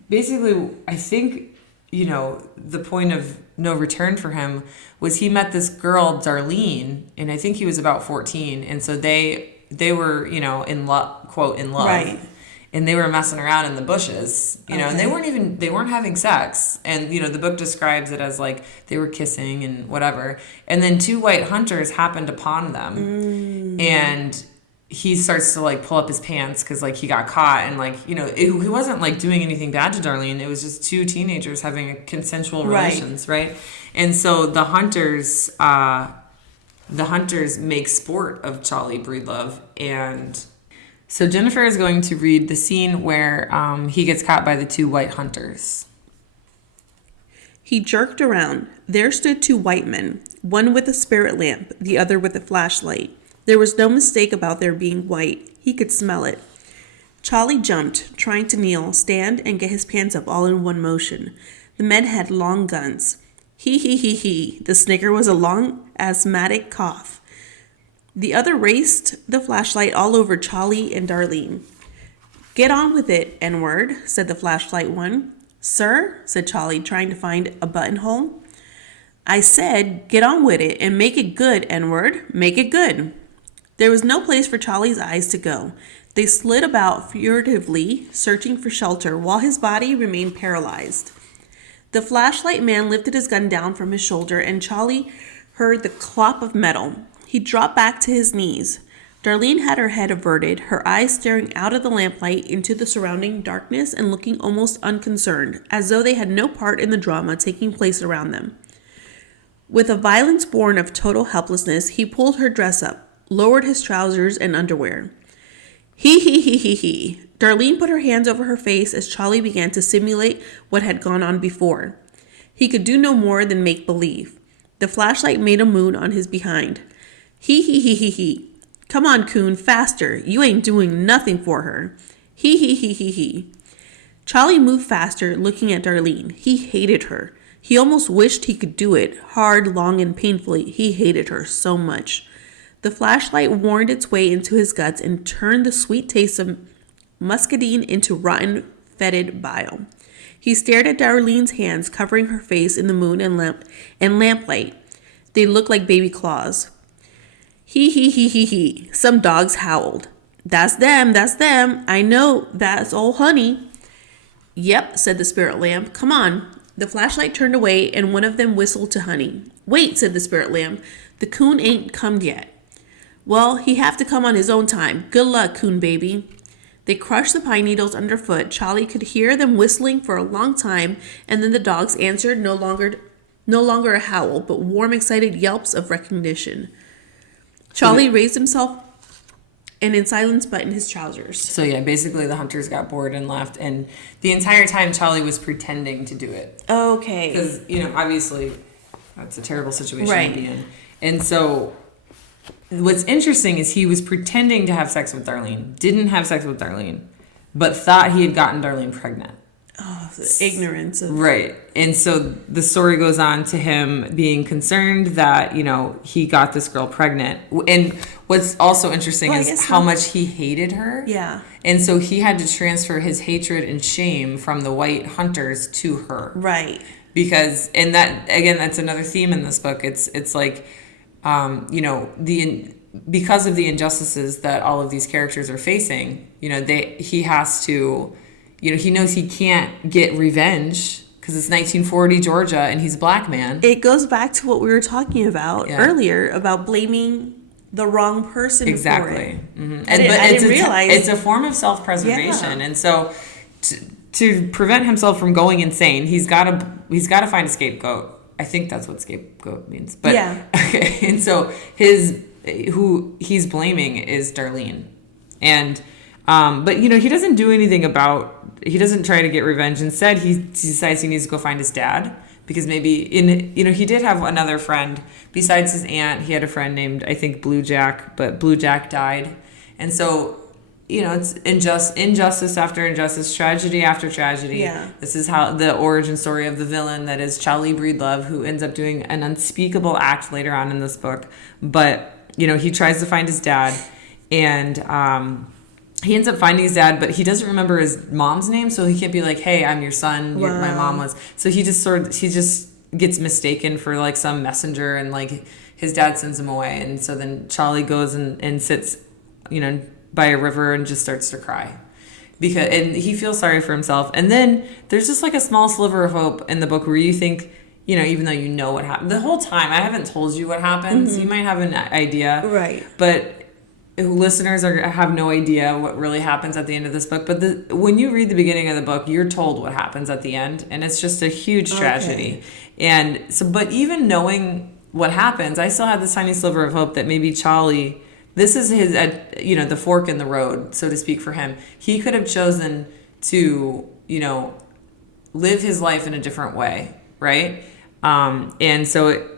Basically, I think, the point of no return for him was he met this girl, Darlene, and I think he was about 14. And so they were, in love, quote, in love. Right. And they were messing around in the bushes, and they weren't having sex. And, the book describes it as like they were kissing and whatever. And then 2 white hunters happened upon them. And he starts to, like, pull up his pants because, like, he got caught. And, like, he wasn't, like, doing anything bad to Darlene. It was just 2 teenagers having a consensual relations, right? And so the hunters make sport of Charlie Breedlove. And so Jennifer is going to read the scene where he gets caught by the 2 white hunters. He jerked around. There stood 2 white men, one with a spirit lamp, the other with a flashlight. There was no mistake about their being white. He could smell it. Charlie jumped, trying to kneel, stand, and get his pants up all in one motion. The men had long guns. He. The snicker was a long, asthmatic cough. The other raced the flashlight all over Charlie and Darlene. Get on with it, N-word, said the flashlight one. Sir, said Charlie, trying to find a buttonhole. I said, get on with it and make it good, N-word. Make it good. There was no place for Charlie's eyes to go. They slid about furtively, searching for shelter, while his body remained paralyzed. The flashlight man lifted his gun down from his shoulder, and Charlie heard the clop of metal. He dropped back to his knees. Darlene had her head averted, her eyes staring out of the lamplight into the surrounding darkness and looking almost unconcerned, as though they had no part in the drama taking place around them. With a violence born of total helplessness, he pulled her dress up, lowered his trousers and underwear. He. Darlene put her hands over her face as Charlie began to simulate what had gone on before. He could do no more than make believe. The flashlight made a moon on his behind. He. Come on, coon, faster. You ain't doing nothing for her. He. Charlie moved faster, looking at Darlene. He hated her. He almost wished he could do it, hard, long, and painfully. He hated her so much. The flashlight warmed its way into his guts and turned the sweet taste of muscadine into rotten, fetid bile. He stared at Darlene's hands covering her face in the moon and lamplight. They looked like baby claws. He. Some dogs howled. That's them. I know, that's old Honey. Yep, said the spirit lamp. Come on. The flashlight turned away and one of them whistled to Honey. Wait, said the spirit lamp. The coon ain't come yet. Well, he have to come on his own time. Good luck, coon baby. They crushed the pine needles underfoot. Charlie could hear them whistling for a long time, and then the dogs answered, no longer a howl, but warm, excited yelps of recognition. Charlie raised himself and in silence buttoned his trousers. So yeah, basically the hunters got bored and left, and the entire time Charlie was pretending to do it. Okay. Because, obviously that's a terrible situation Right. to be in. And so what's interesting is he was pretending to have sex with Darlene, didn't have sex with Darlene, but thought he had gotten Darlene pregnant. Oh, the ignorance of... Right. And so the story goes on to him being concerned that, he got this girl pregnant. And what's also interesting is how much he hated her. Yeah. And so he had to transfer his hatred and shame from the white hunters to her. Right. Because, and that, again, that's another theme in this book. It's like, because of the injustices that all of these characters are facing, he has to... he knows he can't get revenge because it's 1940 Georgia and he's a black man. It goes back to what we were talking about earlier about blaming the wrong person exactly. for it. Mm-hmm. I didn't realize it's a form of self-preservation, and so to prevent himself from going insane, he's got to find a scapegoat. I think that's what scapegoat means. But yeah. Okay, and so who he's blaming is Darlene, and but he doesn't do anything about. He doesn't try to get revenge. Instead, he decides he needs to go find his dad because maybe he did have another friend besides his aunt. He had a friend named, I think, Blue Jack, but Blue Jack died, and so it's injustice after injustice, tragedy after tragedy. Yeah. This is how the origin story of the villain that is Charlie Breedlove, who ends up doing an unspeakable act later on in this book. But he tries to find his dad, and he ends up finding his dad, but he doesn't remember his mom's name, so he can't be like, "Hey, I'm your son. Wow. My mom was." So he just gets mistaken for like some messenger, and like his dad sends him away, and so then Charlie goes and sits, by a river and just starts to cry, and he feels sorry for himself. And then there's just like a small sliver of hope in the book where you think, even though what happened the whole time, I haven't told you what happens. Mm-hmm. You might have an idea, right? But listeners have no idea what really happens at the end of this book. But when you read the beginning of the book, you're told what happens at the end, and it's just a huge tragedy. Okay. And so, but even knowing what happens, I still had this tiny sliver of hope that maybe Charlie, this is his, the fork in the road, so to speak, for him. He could have chosen to, live his life in a different way, right? And so,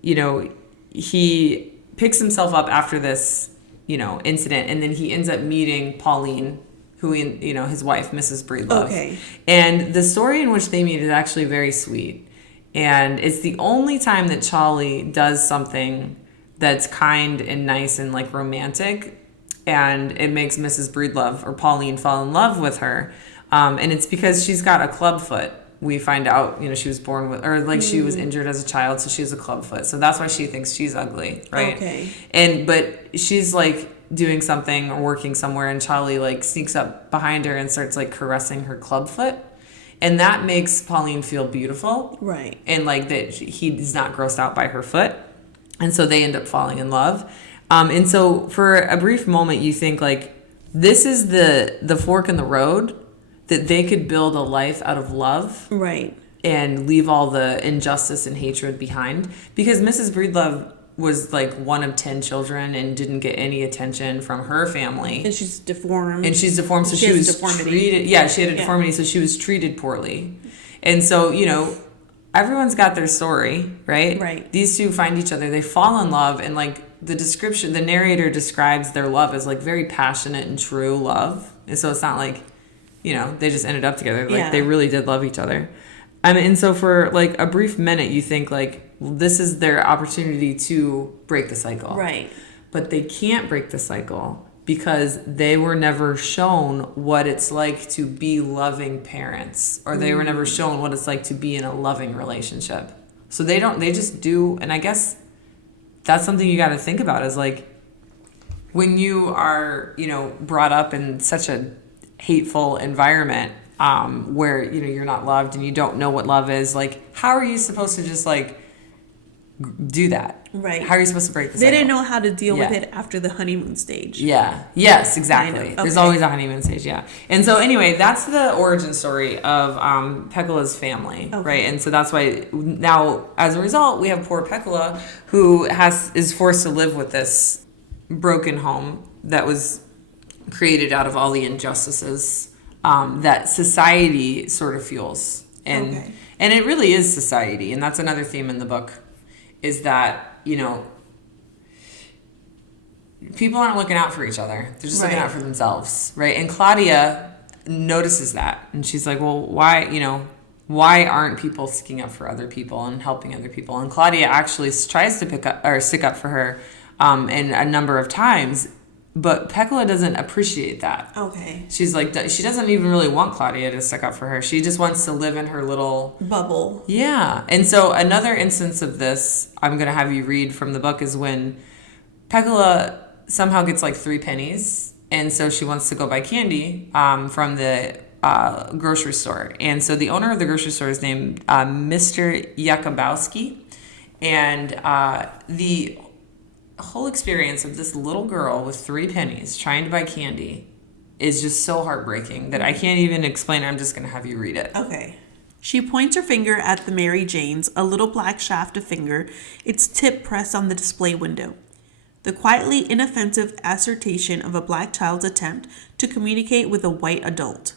he picks himself up after this, incident, and then he ends up meeting Pauline, who, his wife, Mrs. Breedlove. Okay. And the story in which they meet is actually very sweet. And it's the only time that Charlie does something that's kind and nice and like romantic, and it makes Mrs. Breedlove or Pauline fall in love with her, and it's because she's got a club foot. We find out, she was born with, or like she was injured as a child, so she has a club foot. So that's why she thinks she's ugly, right? Okay. But she's like doing something or working somewhere, and Charlie like sneaks up behind her and starts like caressing her club foot. And that makes Pauline feel beautiful. Right. And like that he's not grossed out by her foot. And so they end up falling in love. And so for a brief moment, you think like, this is the fork in the road, that they could build a life out of love. Right. And leave all the injustice and hatred behind. Because Mrs. Breedlove was like one of 10 children and didn't get any attention from her family. And she's deformed. So she was treated. Yeah, she had a deformity, so she was treated poorly. And so, everyone's got their story, right? Right. These two find each other. They fall in love, and like the narrator describes their love as like very passionate and true love. And so it's not like, they just ended up together. Like they really did love each other. And so for like a brief minute, you think like, well, this is their opportunity to break the cycle. Right. But they can't break the cycle because they were never shown what it's like to be loving parents, or they were never shown what it's like to be in a loving relationship. So they just do. And I guess that's something you got to think about is like, when you are, brought up in such a hateful environment, where, you're not loved and you don't know what love is, like, how are you supposed to just like do that? Right. How are you supposed to break the cycle? They didn't know how to deal with it after the honeymoon stage. Yeah. Yes, exactly. Okay. There's always a honeymoon stage, yeah. And so anyway, that's the origin story of Pecola's family, right? And so that's why now, as a result, we have poor Pecola who is forced to live with this broken home that was created out of all the injustices that society sort of fuels. And it really is society. And that's another theme in the book, is that, people aren't looking out for each other. They're just looking out for themselves, right? And Claudia notices that. And she's like, well, why aren't people sticking up for other people and helping other people? And Claudia actually tries to stick up for her in a number of times. But Pecola doesn't appreciate that. Okay. She's like, she doesn't even really want Claudia to stick up for her. She just wants to live in her little bubble. Yeah. And so another instance of this, I'm going to have you read from the book, is when Pecola somehow gets like 3 pennies. And so she wants to go buy candy from the grocery store. And so the owner of the grocery store is named Mr. Jakubowski. And the whole experience of this little girl with 3 pennies trying to buy candy is just so heartbreaking that I can't even explain it. I'm just going to have you read it. Okay. She points her finger at the Mary Janes, a little black shaft of finger, its tip pressed on the display window. The quietly inoffensive assertion of a black child's attempt to communicate with a white adult.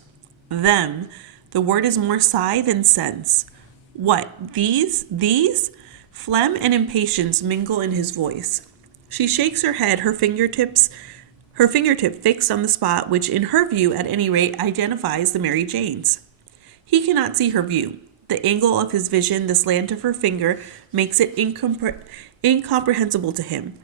Them. The word is more sigh than sense. What? These? Phlegm and impatience mingle in his voice. She shakes her head, her fingertip fixed on the spot which, in her view at any rate, identifies the Mary Janes. He cannot see her view. The angle of his vision, the slant of her finger, makes it incomprehensible to him.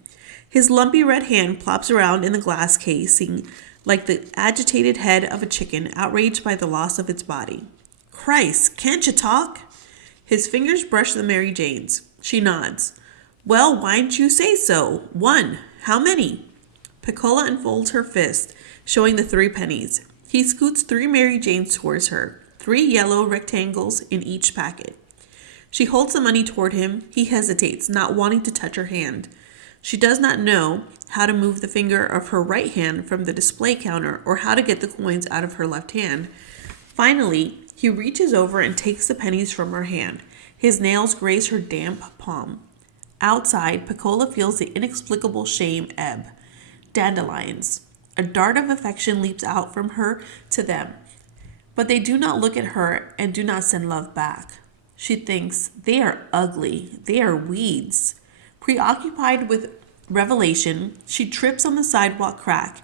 His lumpy red hand plops around in the glass casing like the agitated head of a chicken outraged by the loss of its body. Christ, can't you talk? His fingers brush the Mary Janes. She nods. Well, why'n't you say so? 1. How many? Piccola unfolds her fist, showing the 3 pennies. He scoots 3 Mary Janes towards her, 3 yellow rectangles in each packet. She holds the money toward him. He hesitates, not wanting to touch her hand. She does not know how to move the finger of her right hand from the display counter or how to get the coins out of her left hand. Finally, he reaches over and takes the pennies from her hand. His nails graze her damp palm. Outside, Piccola feels the inexplicable shame ebb. Dandelions. A dart of affection leaps out from her to them. But they do not look at her and do not send love back. She thinks, they are ugly. They are weeds. Preoccupied with revelation, she trips on the sidewalk crack.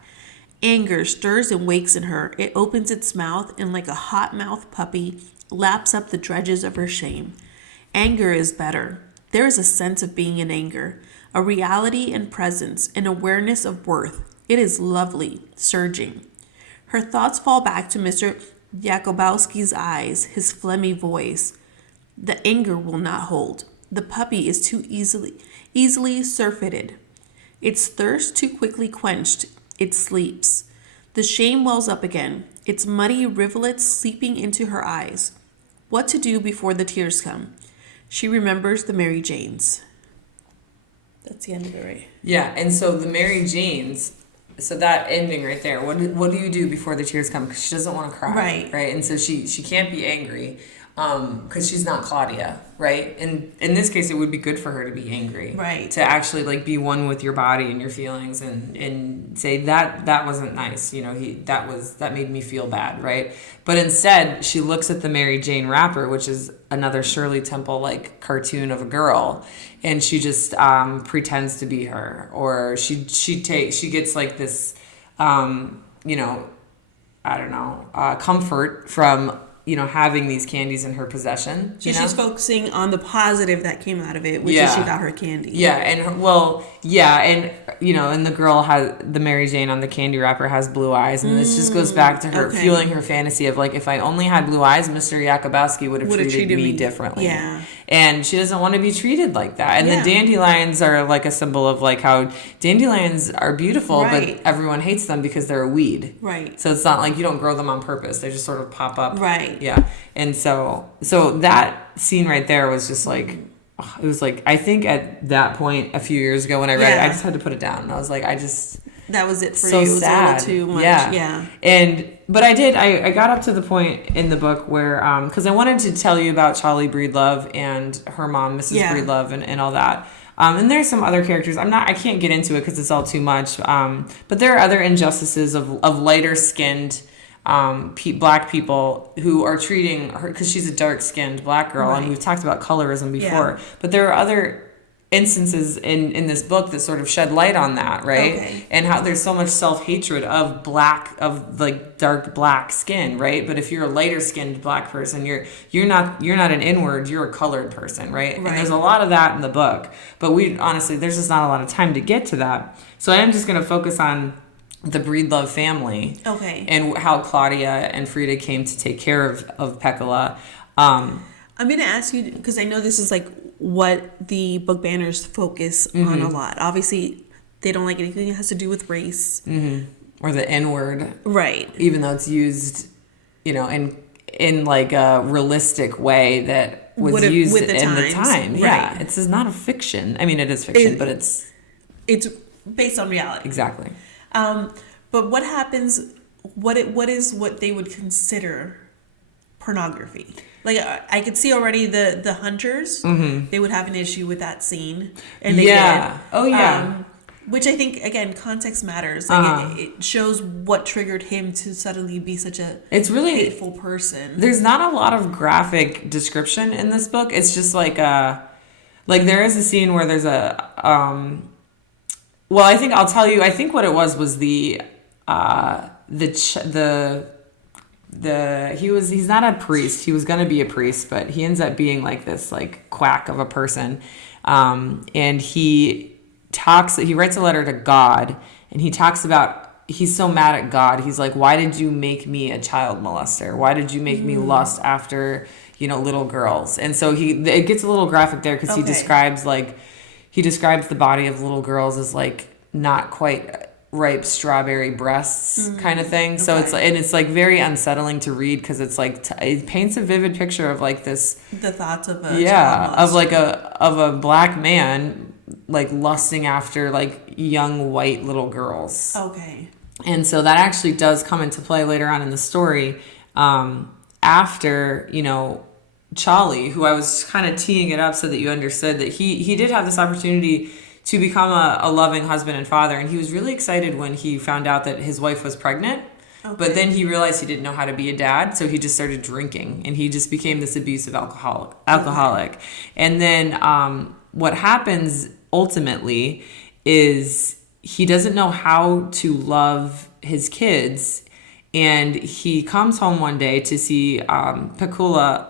Anger stirs and wakes in her. It opens its mouth and, like a hot-mouthed puppy, laps up the dredges of her shame. Anger is better. There is a sense of being in anger, a reality and presence, an awareness of worth. It is lovely, surging. Her thoughts fall back to Mr. Jakubowski's eyes, his phlegmy voice. The anger will not hold. The puppy is too easily surfeited. Its thirst too quickly quenched. It sleeps. The shame wells up again, its muddy rivulets seeping into her eyes. What to do before the tears come? She remembers the Mary Janes. That's the end of it, right? Yeah, and so the Mary Janes, so that ending right there, what do you do before the tears come? Because she doesn't want to cry. Right. And so she can't be angry because she's not Claudia, right? And in this case, it would be good for her to be angry. Right. To actually like be one with your body and your feelings and say that wasn't nice. You know, that made me feel bad, right? But instead, she looks at the Mary Jane wrapper, which is another Shirley Temple like cartoon of a girl, and she just pretends to be her, or she gets like this comfort from having these candies in her possession. She's just focusing on the positive that came out of it, which is she got her candy. Yeah, and the girl has, the Mary Jane on the candy wrapper has blue eyes, and this just goes back to her fueling her fantasy of like, if I only had blue eyes, Mr. Jakubowski would have treated me differently. Yeah. And she doesn't want to be treated like that. And the dandelions are like a symbol of like how dandelions are beautiful, but everyone hates them because they're a weed. Right. So it's not like you don't grow them on purpose. They just sort of pop up. Right. Yeah. And so that scene right there was just like, it was like, I think at that point a few years ago when I read it, I just had to put it down. And I was like, that was it for so you. It was sad. a little too much. Yeah. But I got up to the point in the book where, because I wanted to tell you about Charlie Breedlove and her mom, Mrs. Breedlove, and all that. And there's some other characters. I can't get into it because it's all too much. But there are other injustices of lighter skinned black people who are treating her, because she's a dark-skinned black girl, and we've talked about colorism before, but there are other instances in this book that sort of shed light on that, right? And how there's so much self-hatred of like dark black skin, right? But if you're a lighter-skinned black person, you're not an inward, you're a colored person, right? And there's a lot of that in the book, but honestly there's just not a lot of time to get to that, so I am just going to focus on the Breedlove family, and how Claudia and Frida came to take care of Peccola. I'm going to ask you, because I know this is like what the book banners focus on a lot. Obviously, they don't like anything that has to do with race. Or the N-word. Right. Even though it's used in like a realistic way that was used with the in times. the time. Right. Yeah, it's not a fiction. I mean, it is fiction, but it's based on reality. exactly. But what happens? What is what they would consider pornography? Like I could see already the hunters. Mm-hmm. They would have an issue with that scene, and they Yeah. did. Oh yeah. Which I think again, context matters. Like it shows what triggered him to suddenly be such a hateful person. There's not a lot of graphic description in this book. It's just like there is a scene where there's a well, I think I'll tell you. I think what it was he's not a priest. He was going to be a priest, but he ends up being like this like quack of a person. And he writes a letter to God, and he talks about, he's so mad at God. He's like, why did you make me a child molester? Why did you make me lust after, little girls? And so it gets a little graphic there because he describes the body of little girls as like not quite ripe strawberry breasts kind of thing. So it's like very unsettling to read because it's like it paints a vivid picture of like this, the thoughts of a black man like lusting after like young white little girls. Okay. And so that actually does come into play later on in the story, after Charlie, who I was kind of teeing it up so that you understood that he did have this opportunity to become a loving husband and father. And he was really excited when he found out that his wife was pregnant. Okay. But then he realized he didn't know how to be a dad. So he just started drinking, and he just became this abusive alcoholic. Okay. And then what happens ultimately is he doesn't know how to love his kids. And he comes home one day to see Pecula.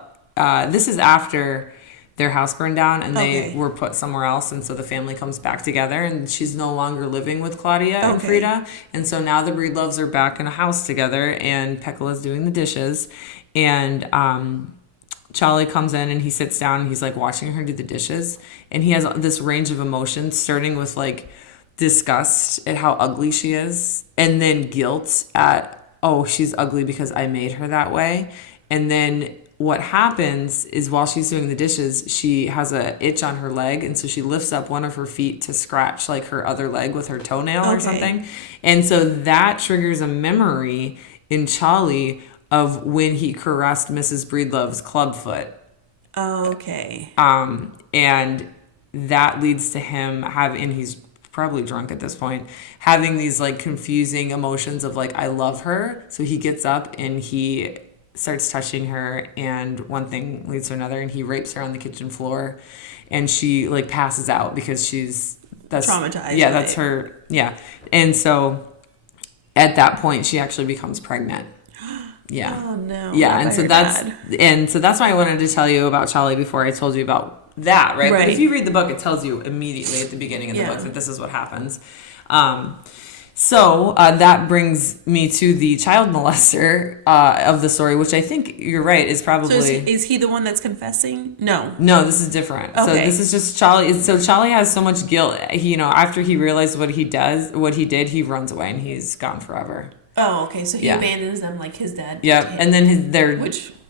This is after their house burned down and they were put somewhere else, and so the family comes back together, and she's no longer living with Claudia and Frida, and so now the Breedloves are back in a house together, and Pecula's doing the dishes, and Charlie comes in and he sits down and he's like watching her do the dishes, and he has this range of emotions starting with like disgust at how ugly she is, and then guilt at, oh, she's ugly because I made her that way, and then what happens is while she's doing the dishes, she has a itch on her leg, and so she lifts up one of her feet to scratch like her other leg with her toenail or something. And so that triggers a memory in Charlie of when he caressed Mrs. Breedlove's clubfoot. Okay. And that leads to him and he's probably drunk at this point, having these like confusing emotions of like, I love her. So he gets up and he starts touching her, and one thing leads to another, and he rapes her on the kitchen floor, and she like passes out because that's traumatized. Yeah, that's her. Yeah. And so at that point she actually becomes pregnant. Yeah. Oh no. Yeah. And so that's why I wanted to tell you about Charlie before I told you about that, right? But if you read the book, it tells you immediately at the beginning of the book that this is what happens. So that brings me to the child molester of the story, which I think you're right is probably. So is he the one that's confessing? No, this is different. Okay. So this is just Charlie. So Charlie has so much guilt. He, after he realized what he did, he runs away and he's gone forever. Oh, okay. So he abandons them like his dad. Yep. And then their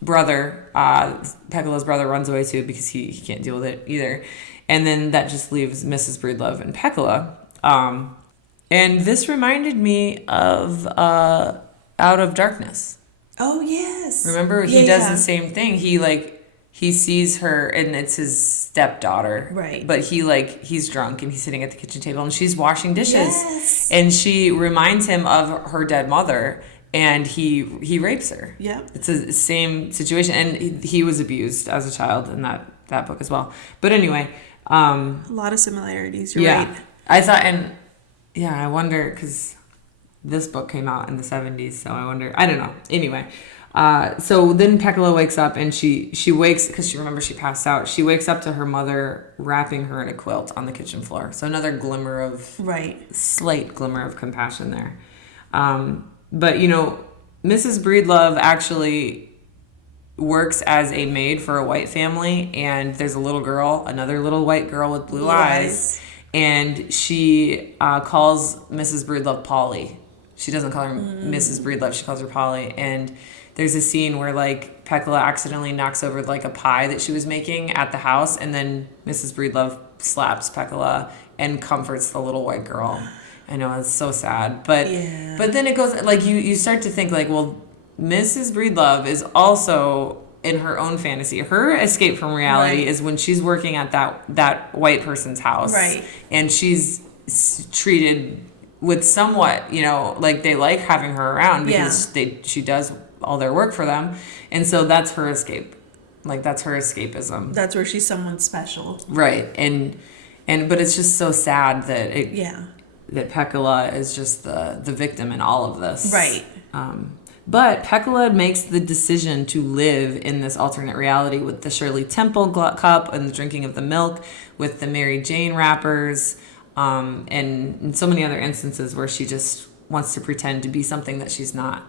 brother, Pecula's brother, runs away too because he can't deal with it either. And then that just leaves Mrs. Breedlove and Pecula. And this reminded me of Out of Darkness. Oh, yes. Remember, he does the same thing. He sees her, and it's his stepdaughter. Right. But he's drunk, and he's sitting at the kitchen table, and she's washing dishes. Yes. And she reminds him of her dead mother, and he rapes her. Yeah. It's the same situation. And he was abused as a child in that book as well. But anyway. A lot of similarities. You're right. I thought, yeah, I wonder, because this book came out in the 70s, so I wonder, I don't know. Anyway, so then Pecula wakes up, and she wakes, because she remembers she passed out, she wakes up to her mother wrapping her in a quilt on the kitchen floor. So another glimmer of, slight glimmer of compassion there. But, Mrs. Breedlove actually works as a maid for a white family, and there's another little white girl with blue eyes. And she calls Mrs. Breedlove Polly. She doesn't call her Mrs. Breedlove. She calls her Polly. And there's a scene where, like, Peccola accidentally knocks over, like, a pie that she was making at the house. And then Mrs. Breedlove slaps Peccola and comforts the little white girl. I know, it's so sad. But then it goes, like, you start to think, like, well, Mrs. Breedlove is also in her own fantasy. Her escape from reality is when she's working at that white person's house. Right. And she's treated with somewhat, you know, like they like having her around because she does all their work for them. And so that's her escape. Like, that's her escapism. That's where she's someone special. Right. And but it's just so sad that that Peccola is just the victim in all of this. Right. But Peccola makes the decision to live in this alternate reality with the Shirley Temple cup and the drinking of the milk, with the Mary Jane wrappers, and in so many other instances where she just wants to pretend to be something that she's not.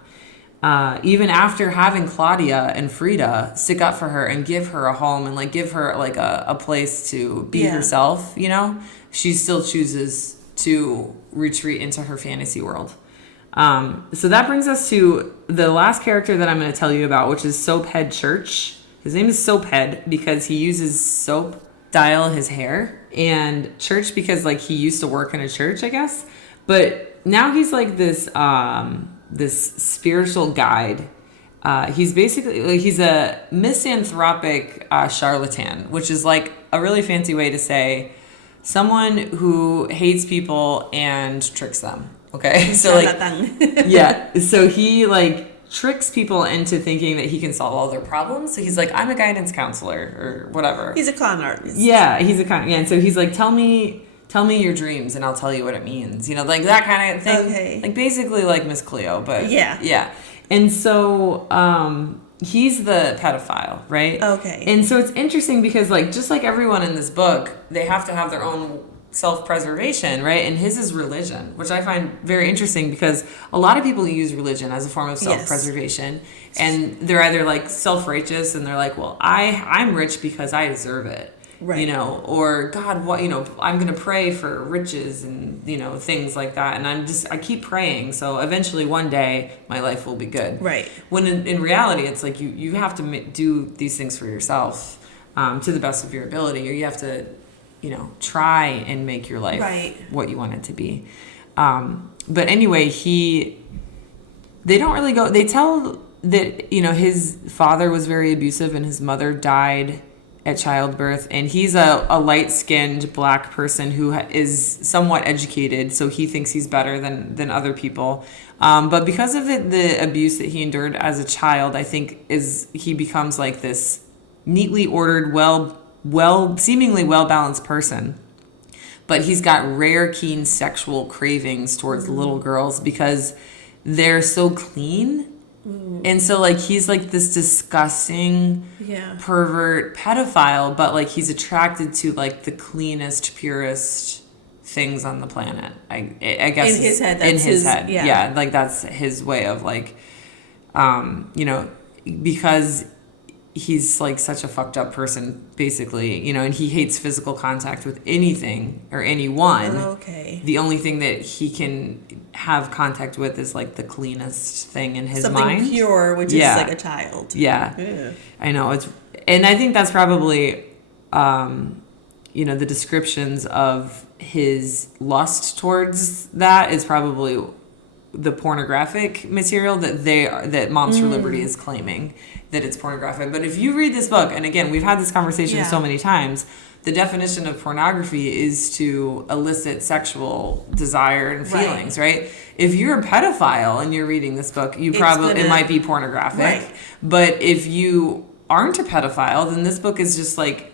Even after having Claudia and Frida stick up for her and give her a home and, like, give her, like, a place to be herself, you know, she still chooses to retreat into her fantasy world. So that brings us to the last character that I'm going to tell you about, which is Soaphead Church. His name is Soaphead because he uses soap to style his hair, and Church because, like, he used to work in a church, I guess. But now he's like this this spiritual guide. He's basically, like, he's a misanthropic charlatan, which is, like, a really fancy way to say someone who hates people and tricks them. Okay, so, like, so he, like, tricks people into thinking that he can solve all their problems. So he's like, I'm a guidance counselor or whatever. He's a con artist. Yeah, he's a con. Yeah, and so he's like, tell me your dreams and I'll tell you what it means. You know, like that kind of thing. Okay. Like, basically like Miss Cleo, but yeah. And so he's the pedophile, right? Okay. And so it's interesting because, like, just like everyone in this book, they have to have their own self-preservation, right? And his is religion, which I find very interesting because a lot of people use religion as a form of self-preservation. And they're either, like, self-righteous and they're like, well, I'm rich because I deserve it. Right. You know, or God, what, you know, I'm going to pray for riches and, you know, things like that. And I keep praying. So eventually one day my life will be good. Right. When in reality, it's like you have to do these things for yourself to the best of your ability, or you have to, you know, try and make your life what you want it to be. But anyway, they don't really go, they tell that, you know, his father was very abusive and his mother died at childbirth, and he's a light-skinned black person who is somewhat educated, so he thinks he's better than other people. But because of the abuse that he endured as a child, I think he becomes like this neatly ordered, seemingly well-balanced person. But he's got rare, keen sexual cravings towards little girls because they're so clean. And so, like, he's like this disgusting pervert pedophile, but, like, he's attracted to, like, the cleanest, purest things on the planet. I guess in his head. That's in his head, yeah. Like, that's his way of, like, you know, because he's, like, such a fucked up person, basically, you know, and he hates physical contact with anything or anyone. Okay. The only thing that he can have contact with is, like, the cleanest thing in his mind. Something pure, which is like a child. Yeah. I know. And I think that's probably, you know, the descriptions of his lust towards that is probably the pornographic material that Moms for Liberty is claiming that it's pornographic. But if you read this book, and again, we've had this conversation so many times, the definition of pornography is to elicit sexual desire and feelings, right? If you're a pedophile and you're reading this book, it might be pornographic. Right. But if you aren't a pedophile, then this book is just like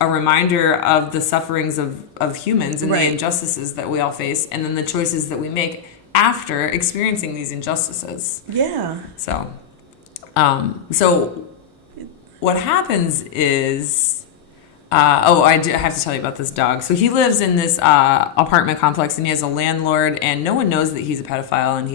a reminder of the sufferings of humans and the injustices that we all face, and then the choices that we make after experiencing these injustices. Yeah. So what happens is, I have to tell you about this dog. So he lives in this apartment complex, and he has a landlord, and no one knows that he's a pedophile, and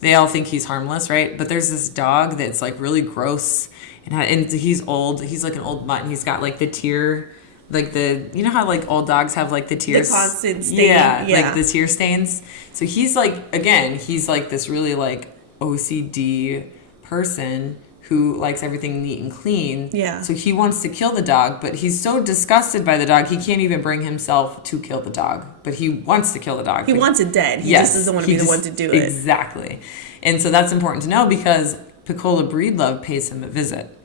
they all think he's harmless, right? But there's this dog that's, like, really gross, and he's old. He's like an old mutt, and he's got, like, the tear like you know how like old dogs have like the tears, the constant stain. Yeah, like the tear stains. So he's like, again, he's like this really like OCD person who likes everything neat and clean. Yeah. So he wants to kill the dog, but he's so disgusted by the dog, he can't even bring himself to kill the dog. But he wants to kill the dog. He wants it dead. He just doesn't want to be the one to do it. Exactly. And so that's important to know because Pecola Breedlove pays him a visit.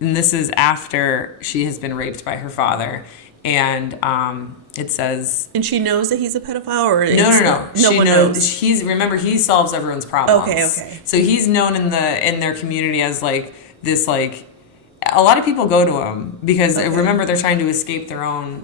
And this is after she has been raped by her father. And it says... And she knows that he's a pedophile? Or No. No one knows. Remember, he solves everyone's problems. Okay. So he's known in their community as like this like... A lot of people go to him because remember they're trying to escape their own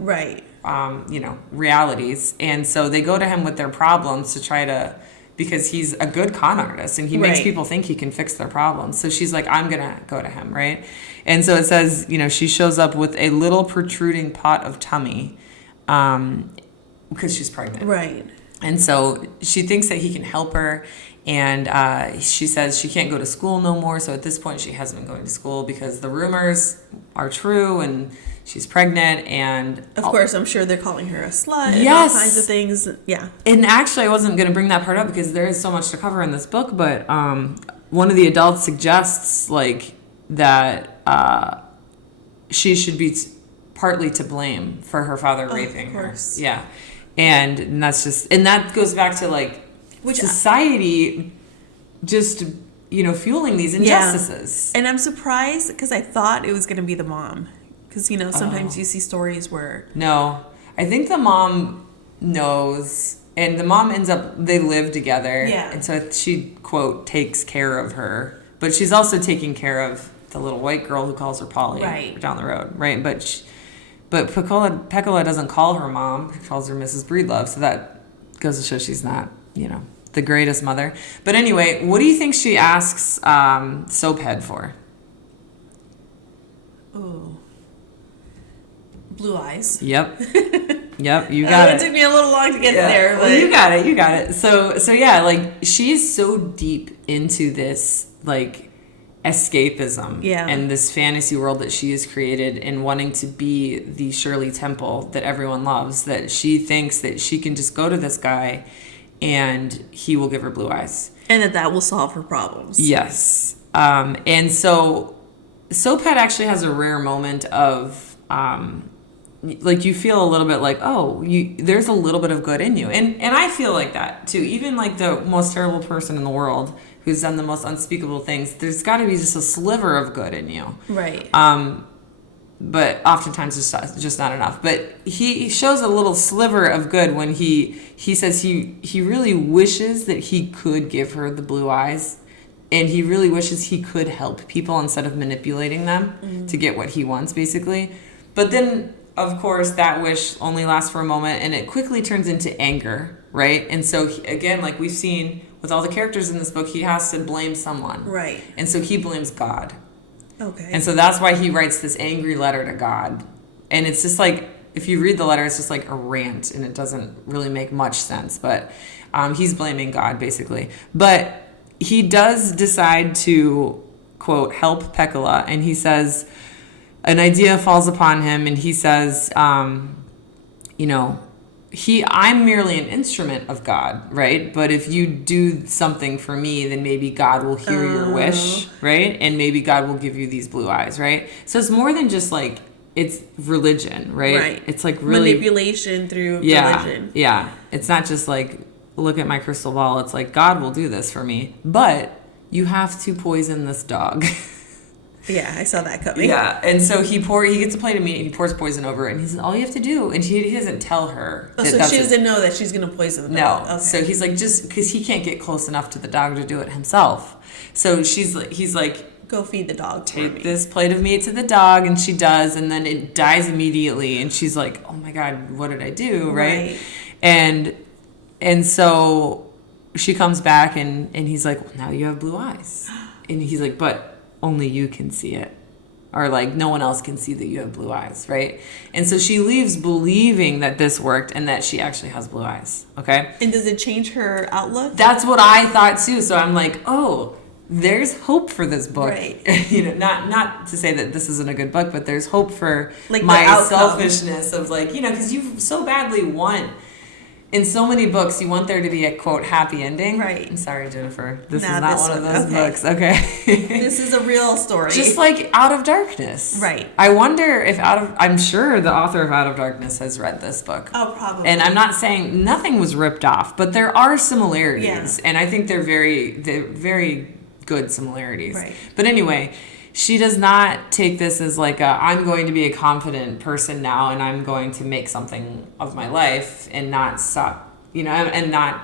realities, and so they go to him with their problems to try to, because he's a good con artist and he makes people think he can fix their problems. So she's like, I'm gonna go to him, right? And so it says, she shows up with a little protruding pot of tummy, because she's pregnant, right? And so she thinks that he can help her. And she says she can't go to school no more. So at this point, she hasn't been going to school because the rumors are true and she's pregnant. And of course, I'm sure they're calling her a slut and yes, all kinds of things. Yeah. And actually, I wasn't going to bring that part up because there is so much to cover in this book. But one of the adults suggests like that she should be partly to blame for her father raping her. Yeah. And that's just, and that goes back to like, which society just, fueling these injustices. Yeah. And I'm surprised because I thought it was going to be the mom. Because, sometimes you see stories where... No. I think the mom knows. And the mom they live together. Yeah. And so she, quote, takes care of her. But she's also taking care of the little white girl who calls her Polly down the road. Right. But Pecola doesn't call her mom. She calls her Mrs. Breedlove. So that goes to show she's not, the greatest mother. But anyway, what do you think she asks Soaphead for? Oh. Blue eyes. Yep. Yep, you got it. It took me a little long to get there. But... Well, you got it. So yeah, like, she's so deep into this, like, escapism and this fantasy world that she has created and wanting to be the Shirley Temple that everyone loves, that she thinks that she can just go to this guy and he will give her blue eyes. And that will solve her problems. Yes. And so Soaphead actually has a rare moment of, like, you feel a little bit like, there's a little bit of good in you. And I feel like that, too. Even, like, the most terrible person in the world who's done the most unspeakable things, there's got to be just a sliver of good in you. Right. But oftentimes it's just not enough. But he shows a little sliver of good when he says he really wishes that he could give her the blue eyes, and he really wishes he could help people instead of manipulating them to get what he wants, basically. But then, of course, that wish only lasts for a moment, and it quickly turns into anger, right? And so, again, like we've seen with all the characters in this book, he has to blame someone. Right. And so he blames God. Okay. And so that's why he writes this angry letter to God. And it's just like, if you read the letter, it's just like a rant, and it doesn't really make much sense. But he's blaming God, basically. But he does decide to, quote, help Pecola. And he says, an idea falls upon him, and he says, I'm merely an instrument of God, right? But if you do something for me, then maybe God will hear your wish, right? And maybe God will give you these blue eyes, right? So it's more than just like, it's religion, right? Right. It's like really... manipulation through religion. Yeah. It's not just like, look at my crystal ball. It's like, God will do this for me. But you have to poison this dog. Yeah, I saw that coming. Yeah, and so he gets a plate of meat and he pours poison over it, and he says, all you have to do, and he doesn't tell her. Oh, so she doesn't know that she's going to poison the dog. No, okay. So he's like, just because he can't get close enough to the dog to do it himself. So he's like, go feed the dog. Take this plate of meat to the dog, and she does, and then it dies immediately, and she's like, oh my God, what did I do, right? And so she comes back, and he's like, well, now you have blue eyes. And he's like, but only you can see it, or like no one else can see that you have blue eyes, right? And so she leaves believing that this worked and that she actually has blue eyes. Okay. And does it change her outlook? That's what I thought too. So I'm like, oh, there's hope for this book. Right. Not to say that this isn't a good book, but there's hope for like my selfishness of because you so badly want, in so many books, you want there to be a, quote, happy ending. Right. I'm sorry, Jennifer. This is not one of those books. Okay. This is a real story. Just like Out of Darkness. Right. I wonder if I'm sure the author of Out of Darkness has read this book. Oh, probably. And I'm not saying nothing was ripped off, but there are similarities. Yeah. And I think they're very good similarities. Right. But anyway, she does not take this as like I'm going to be a confident person now and I'm going to make something of my life and not stop, and not,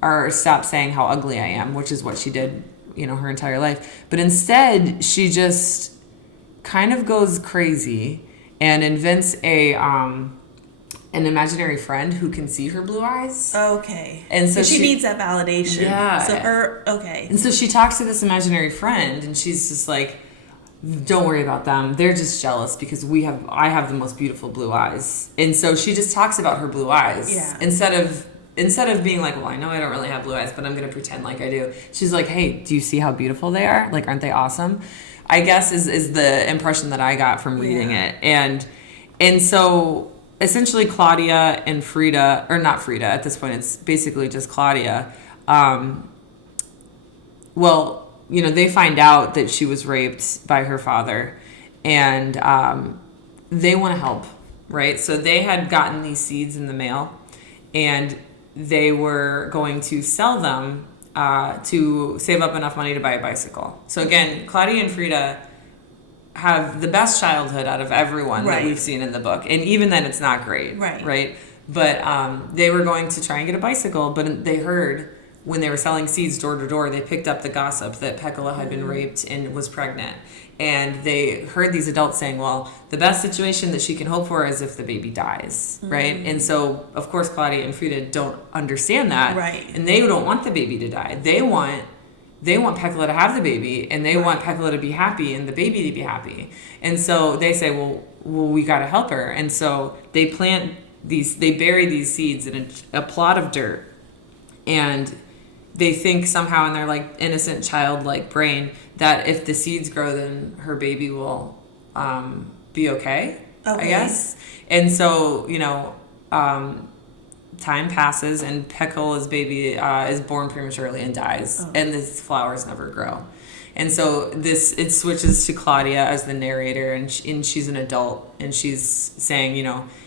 or stop saying how ugly I am, which is what she did, her entire life. But instead, she just kind of goes crazy and invents an imaginary friend who can see her blue eyes. Okay. And so she needs that validation. Yeah. So okay. And so she talks to this imaginary friend and she's just like, don't worry about them. They're just jealous because I have the most beautiful blue eyes. And so she just talks about her blue eyes. Yeah. Instead of being like, well, I know I don't really have blue eyes, but I'm going to pretend like I do. She's like, hey, do you see how beautiful they are? Like, aren't they awesome? I guess is the impression that I got from reading it. And so essentially Claudia and Frida, or not Frida, at this point it's basically just Claudia, they find out that she was raped by her father and they want to help, right? So they had gotten these seeds in the mail and they were going to sell them to save up enough money to buy a bicycle. So again, Claudia and Frida have the best childhood out of everyone that we've seen in the book. And even then, it's not great. Right? But they were going to try and get a bicycle, but they heard when they were selling seeds door to door, they picked up the gossip that Pekala had been raped and was pregnant. And they heard these adults saying, well, the best situation that she can hope for is if the baby dies, right? And so, of course, Claudia and Frida don't understand that. Right. And they don't want the baby to die. They want Pekala to have the baby, and they want Pekala to be happy and the baby to be happy. And so they say, well, we got to help her. And so they bury these seeds in a plot of dirt. And they think somehow in their like innocent childlike brain that if the seeds grow, then her baby will be okay, I guess. And so, time passes and Pekala's baby is born prematurely and dies, and the flowers never grow. And so it switches to Claudia as the narrator, and she's an adult, and she's saying,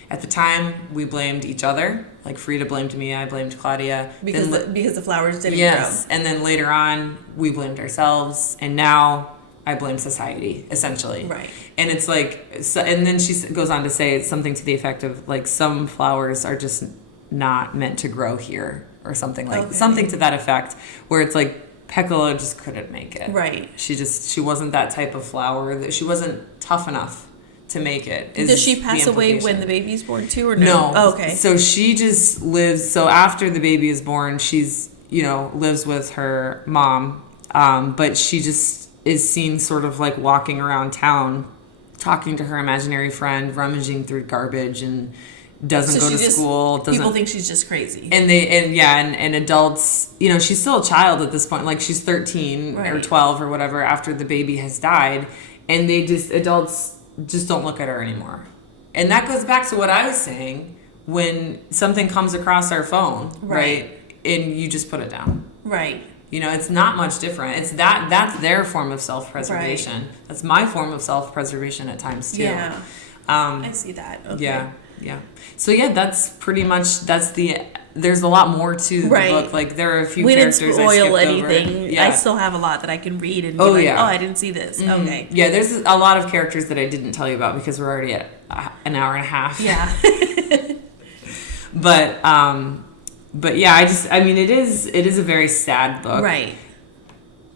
at the time we blamed each other, like Frida blamed me, I blamed Claudia because the flowers didn't grow. And then later on we blamed ourselves, and now I blame society, essentially. Right. And it's like, and then she goes on to say something to the effect of like some flowers are just not meant to grow here, or something something to that effect, where it's like Pekala just couldn't make it. Right. She wasn't that type of flower, that she wasn't tough enough to make it. Does she pass away when the baby's born too, or no? No. Oh, okay. So she just lives. So after the baby is born, she's lives with her mom, but she just is seen sort of like walking around town, talking to her imaginary friend, rummaging through garbage, and doesn't go to school. People think she's just crazy. And adults, she's still a child at this point. Like she's 13 or 12 or whatever after the baby has died, and adults just don't look at her anymore. And that goes back to what I was saying, when something comes across our phone, right? And you just put it down. Right. It's not much different. It's that's their form of self-preservation. Right. That's my form of self-preservation at times too. Yeah. I see that. Okay. Yeah. So that's pretty much, there's a lot more to the book. Like there are a few characters I skipped over. We didn't spoil anything. Yeah. I still have a lot that I can read and be I didn't see this. Mm-hmm. Okay. Yeah, there's a lot of characters that I didn't tell you about because we're already at an hour and a half. Yeah. But yeah, it is a very sad book. Right.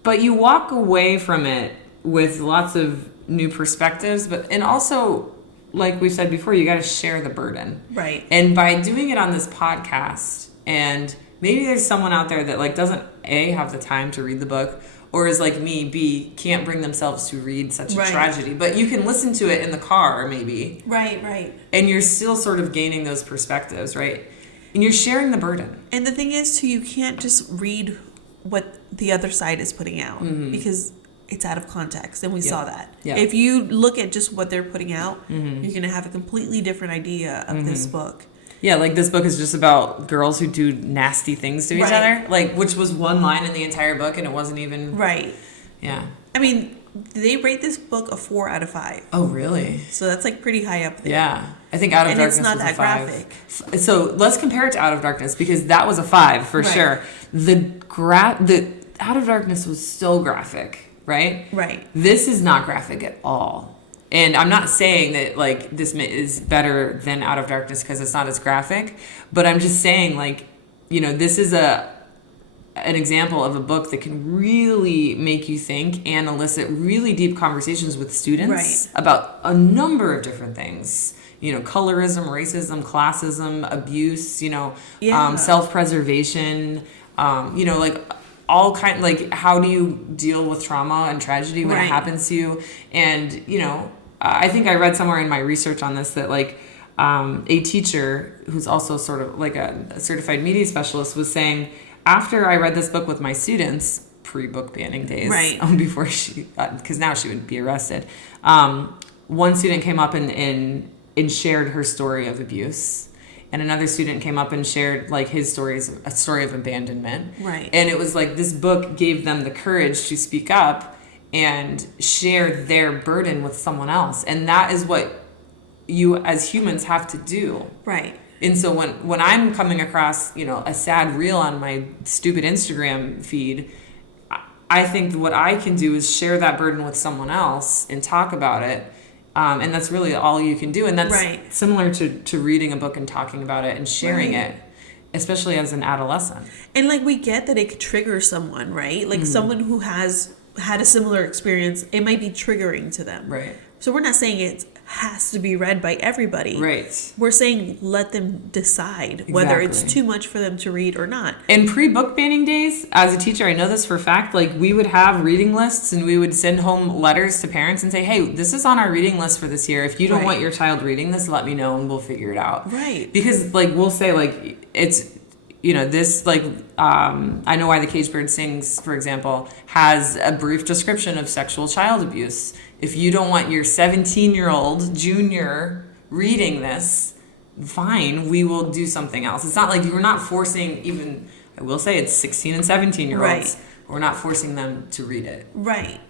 But you walk away from it with lots of new perspectives, and also, like we said before, you got to share the burden. Right. And by doing it on this podcast, and maybe there's someone out there that like doesn't A, have the time to read the book, or is like me, B, can't bring themselves to read such a tragedy. But you can listen to it in the car, maybe. Right. And you're still sort of gaining those perspectives, right? And you're sharing the burden. And the thing is, too, you can't just read what the other side is putting out because it's out of context, and we saw that. Yeah. If you look at just what they're putting out, you're going to have a completely different idea of this book. Yeah, like this book is just about girls who do nasty things to each other, like, which was one line in the entire book, and it wasn't even... Right. Yeah. I mean, they rate this book a 4 out of 5. Oh, really? So that's like pretty high up there. Yeah. I think Out of Darkness was a 5. And it's not that graphic. So let's compare it to Out of Darkness, because that was a 5 for sure. The Out of Darkness was still graphic, right? Right. This is not graphic at all. And I'm not saying that, like, this is better than Out of Darkness because it's not as graphic, but I'm just saying, like, you know, this is an example of a book that can really make you think and elicit really deep conversations with students about a number of different things. You know, colorism, racism, classism, abuse, you know, self-preservation, you know, like all kind, like how do you deal with trauma and tragedy when it happens to you? And, you know, I think I read somewhere in my research on this that, like, a teacher who's also sort of like a certified media specialist was saying, after I read this book with my students, pre-book banning days, before because now she would be arrested, one student came up and shared her story of abuse. And another student came up and shared, like, his a story of abandonment. Right. And it was like this book gave them the courage to speak up and share their burden with someone else. And that is what you as humans have to do. Right. And so when I'm coming across, you know, a sad reel on my stupid Instagram feed, I think what I can do is share that burden with someone else and talk about it. And that's really all you can do. And that's similar to reading a book and talking about it and sharing it, especially as an adolescent. And, like, we get that it could trigger someone, right? Like, someone who has had a similar experience, it might be triggering to them. Right. So we're not saying it has to be read by everybody. Right. We're saying let them decide whether it's too much for them to read or not. In pre-book banning days, as a teacher, I know this for a fact, like, we would have reading lists and we would send home letters to parents and say, hey, this is on our reading list for this year. If you don't want your child reading this, let me know and we'll figure it out. Right. Because, like, we'll say, like, it's, you know, this, like, I Know Why the Caged Bird Sings, for example, has a brief description of sexual child abuse. If you don't want your 17-year-old junior reading this, fine, we will do something else. It's not like we're not forcing even, I will say it's 16 and 17-year-olds. Right. We're not forcing them to read it. Right.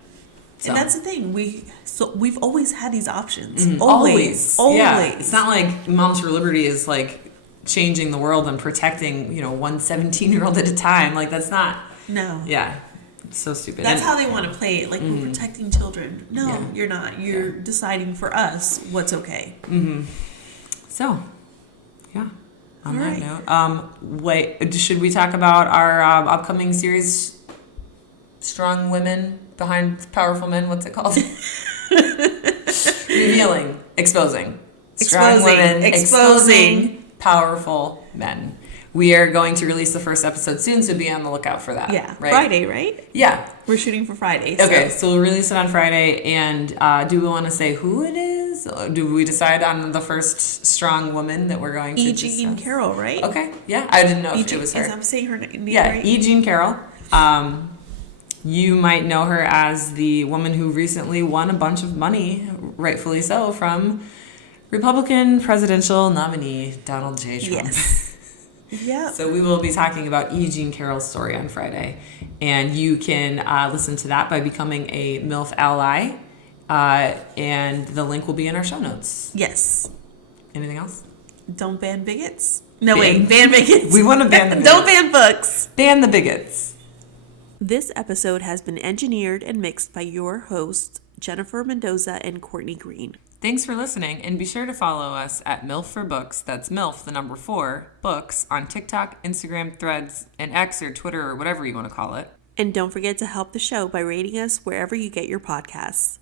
So. And that's the thing. We've always had these options. Mm-hmm. Always. Yeah. It's not like Moms for Liberty is, like, changing the world and protecting, you know, one 17-year-old at a time. Like, that's not. No. Yeah. It's so stupid. That's how they want to play it. Like, we're protecting children. No, you're not. You're deciding for us what's okay. Mm-hmm. So, yeah. On that note, wait, should we talk about our upcoming series, Strong Women Behind Powerful Men? What's it called? Revealing. Exposing. Strong women. Exposing powerful men. We are going to release the first episode soon, so be on the lookout for that. Yeah, right? Friday, right? Yeah. We're shooting for Friday. Okay, so we'll release it on Friday, and do we want to say who it is? Do we decide on the first strong woman that we're going to E. Jean Carroll, right? Okay, yeah. I didn't know if it was her. I'm saying her name right? E. Jean Carroll. You might know her as the woman who recently won a bunch of money, rightfully so, from Republican presidential nominee Donald J. Trump. Yes. Yeah. So we will be talking about E. Jean Carroll's story on Friday, and you can listen to that by becoming a MILF ally, and the link will be in our show notes. Yes. Anything else? Don't ban bigots. No, wait, ban bigots. We want to ban the bigots. Don't ban books. Ban the bigots. This episode has been engineered and mixed by your hosts, Jennifer Mendoza and Courtney Green. Thanks for listening, and be sure to follow us at MILF for Books, that's MILF, the number 4, Books, on TikTok, Instagram, Threads, and X or Twitter or whatever you want to call it. And don't forget to help the show by rating us wherever you get your podcasts.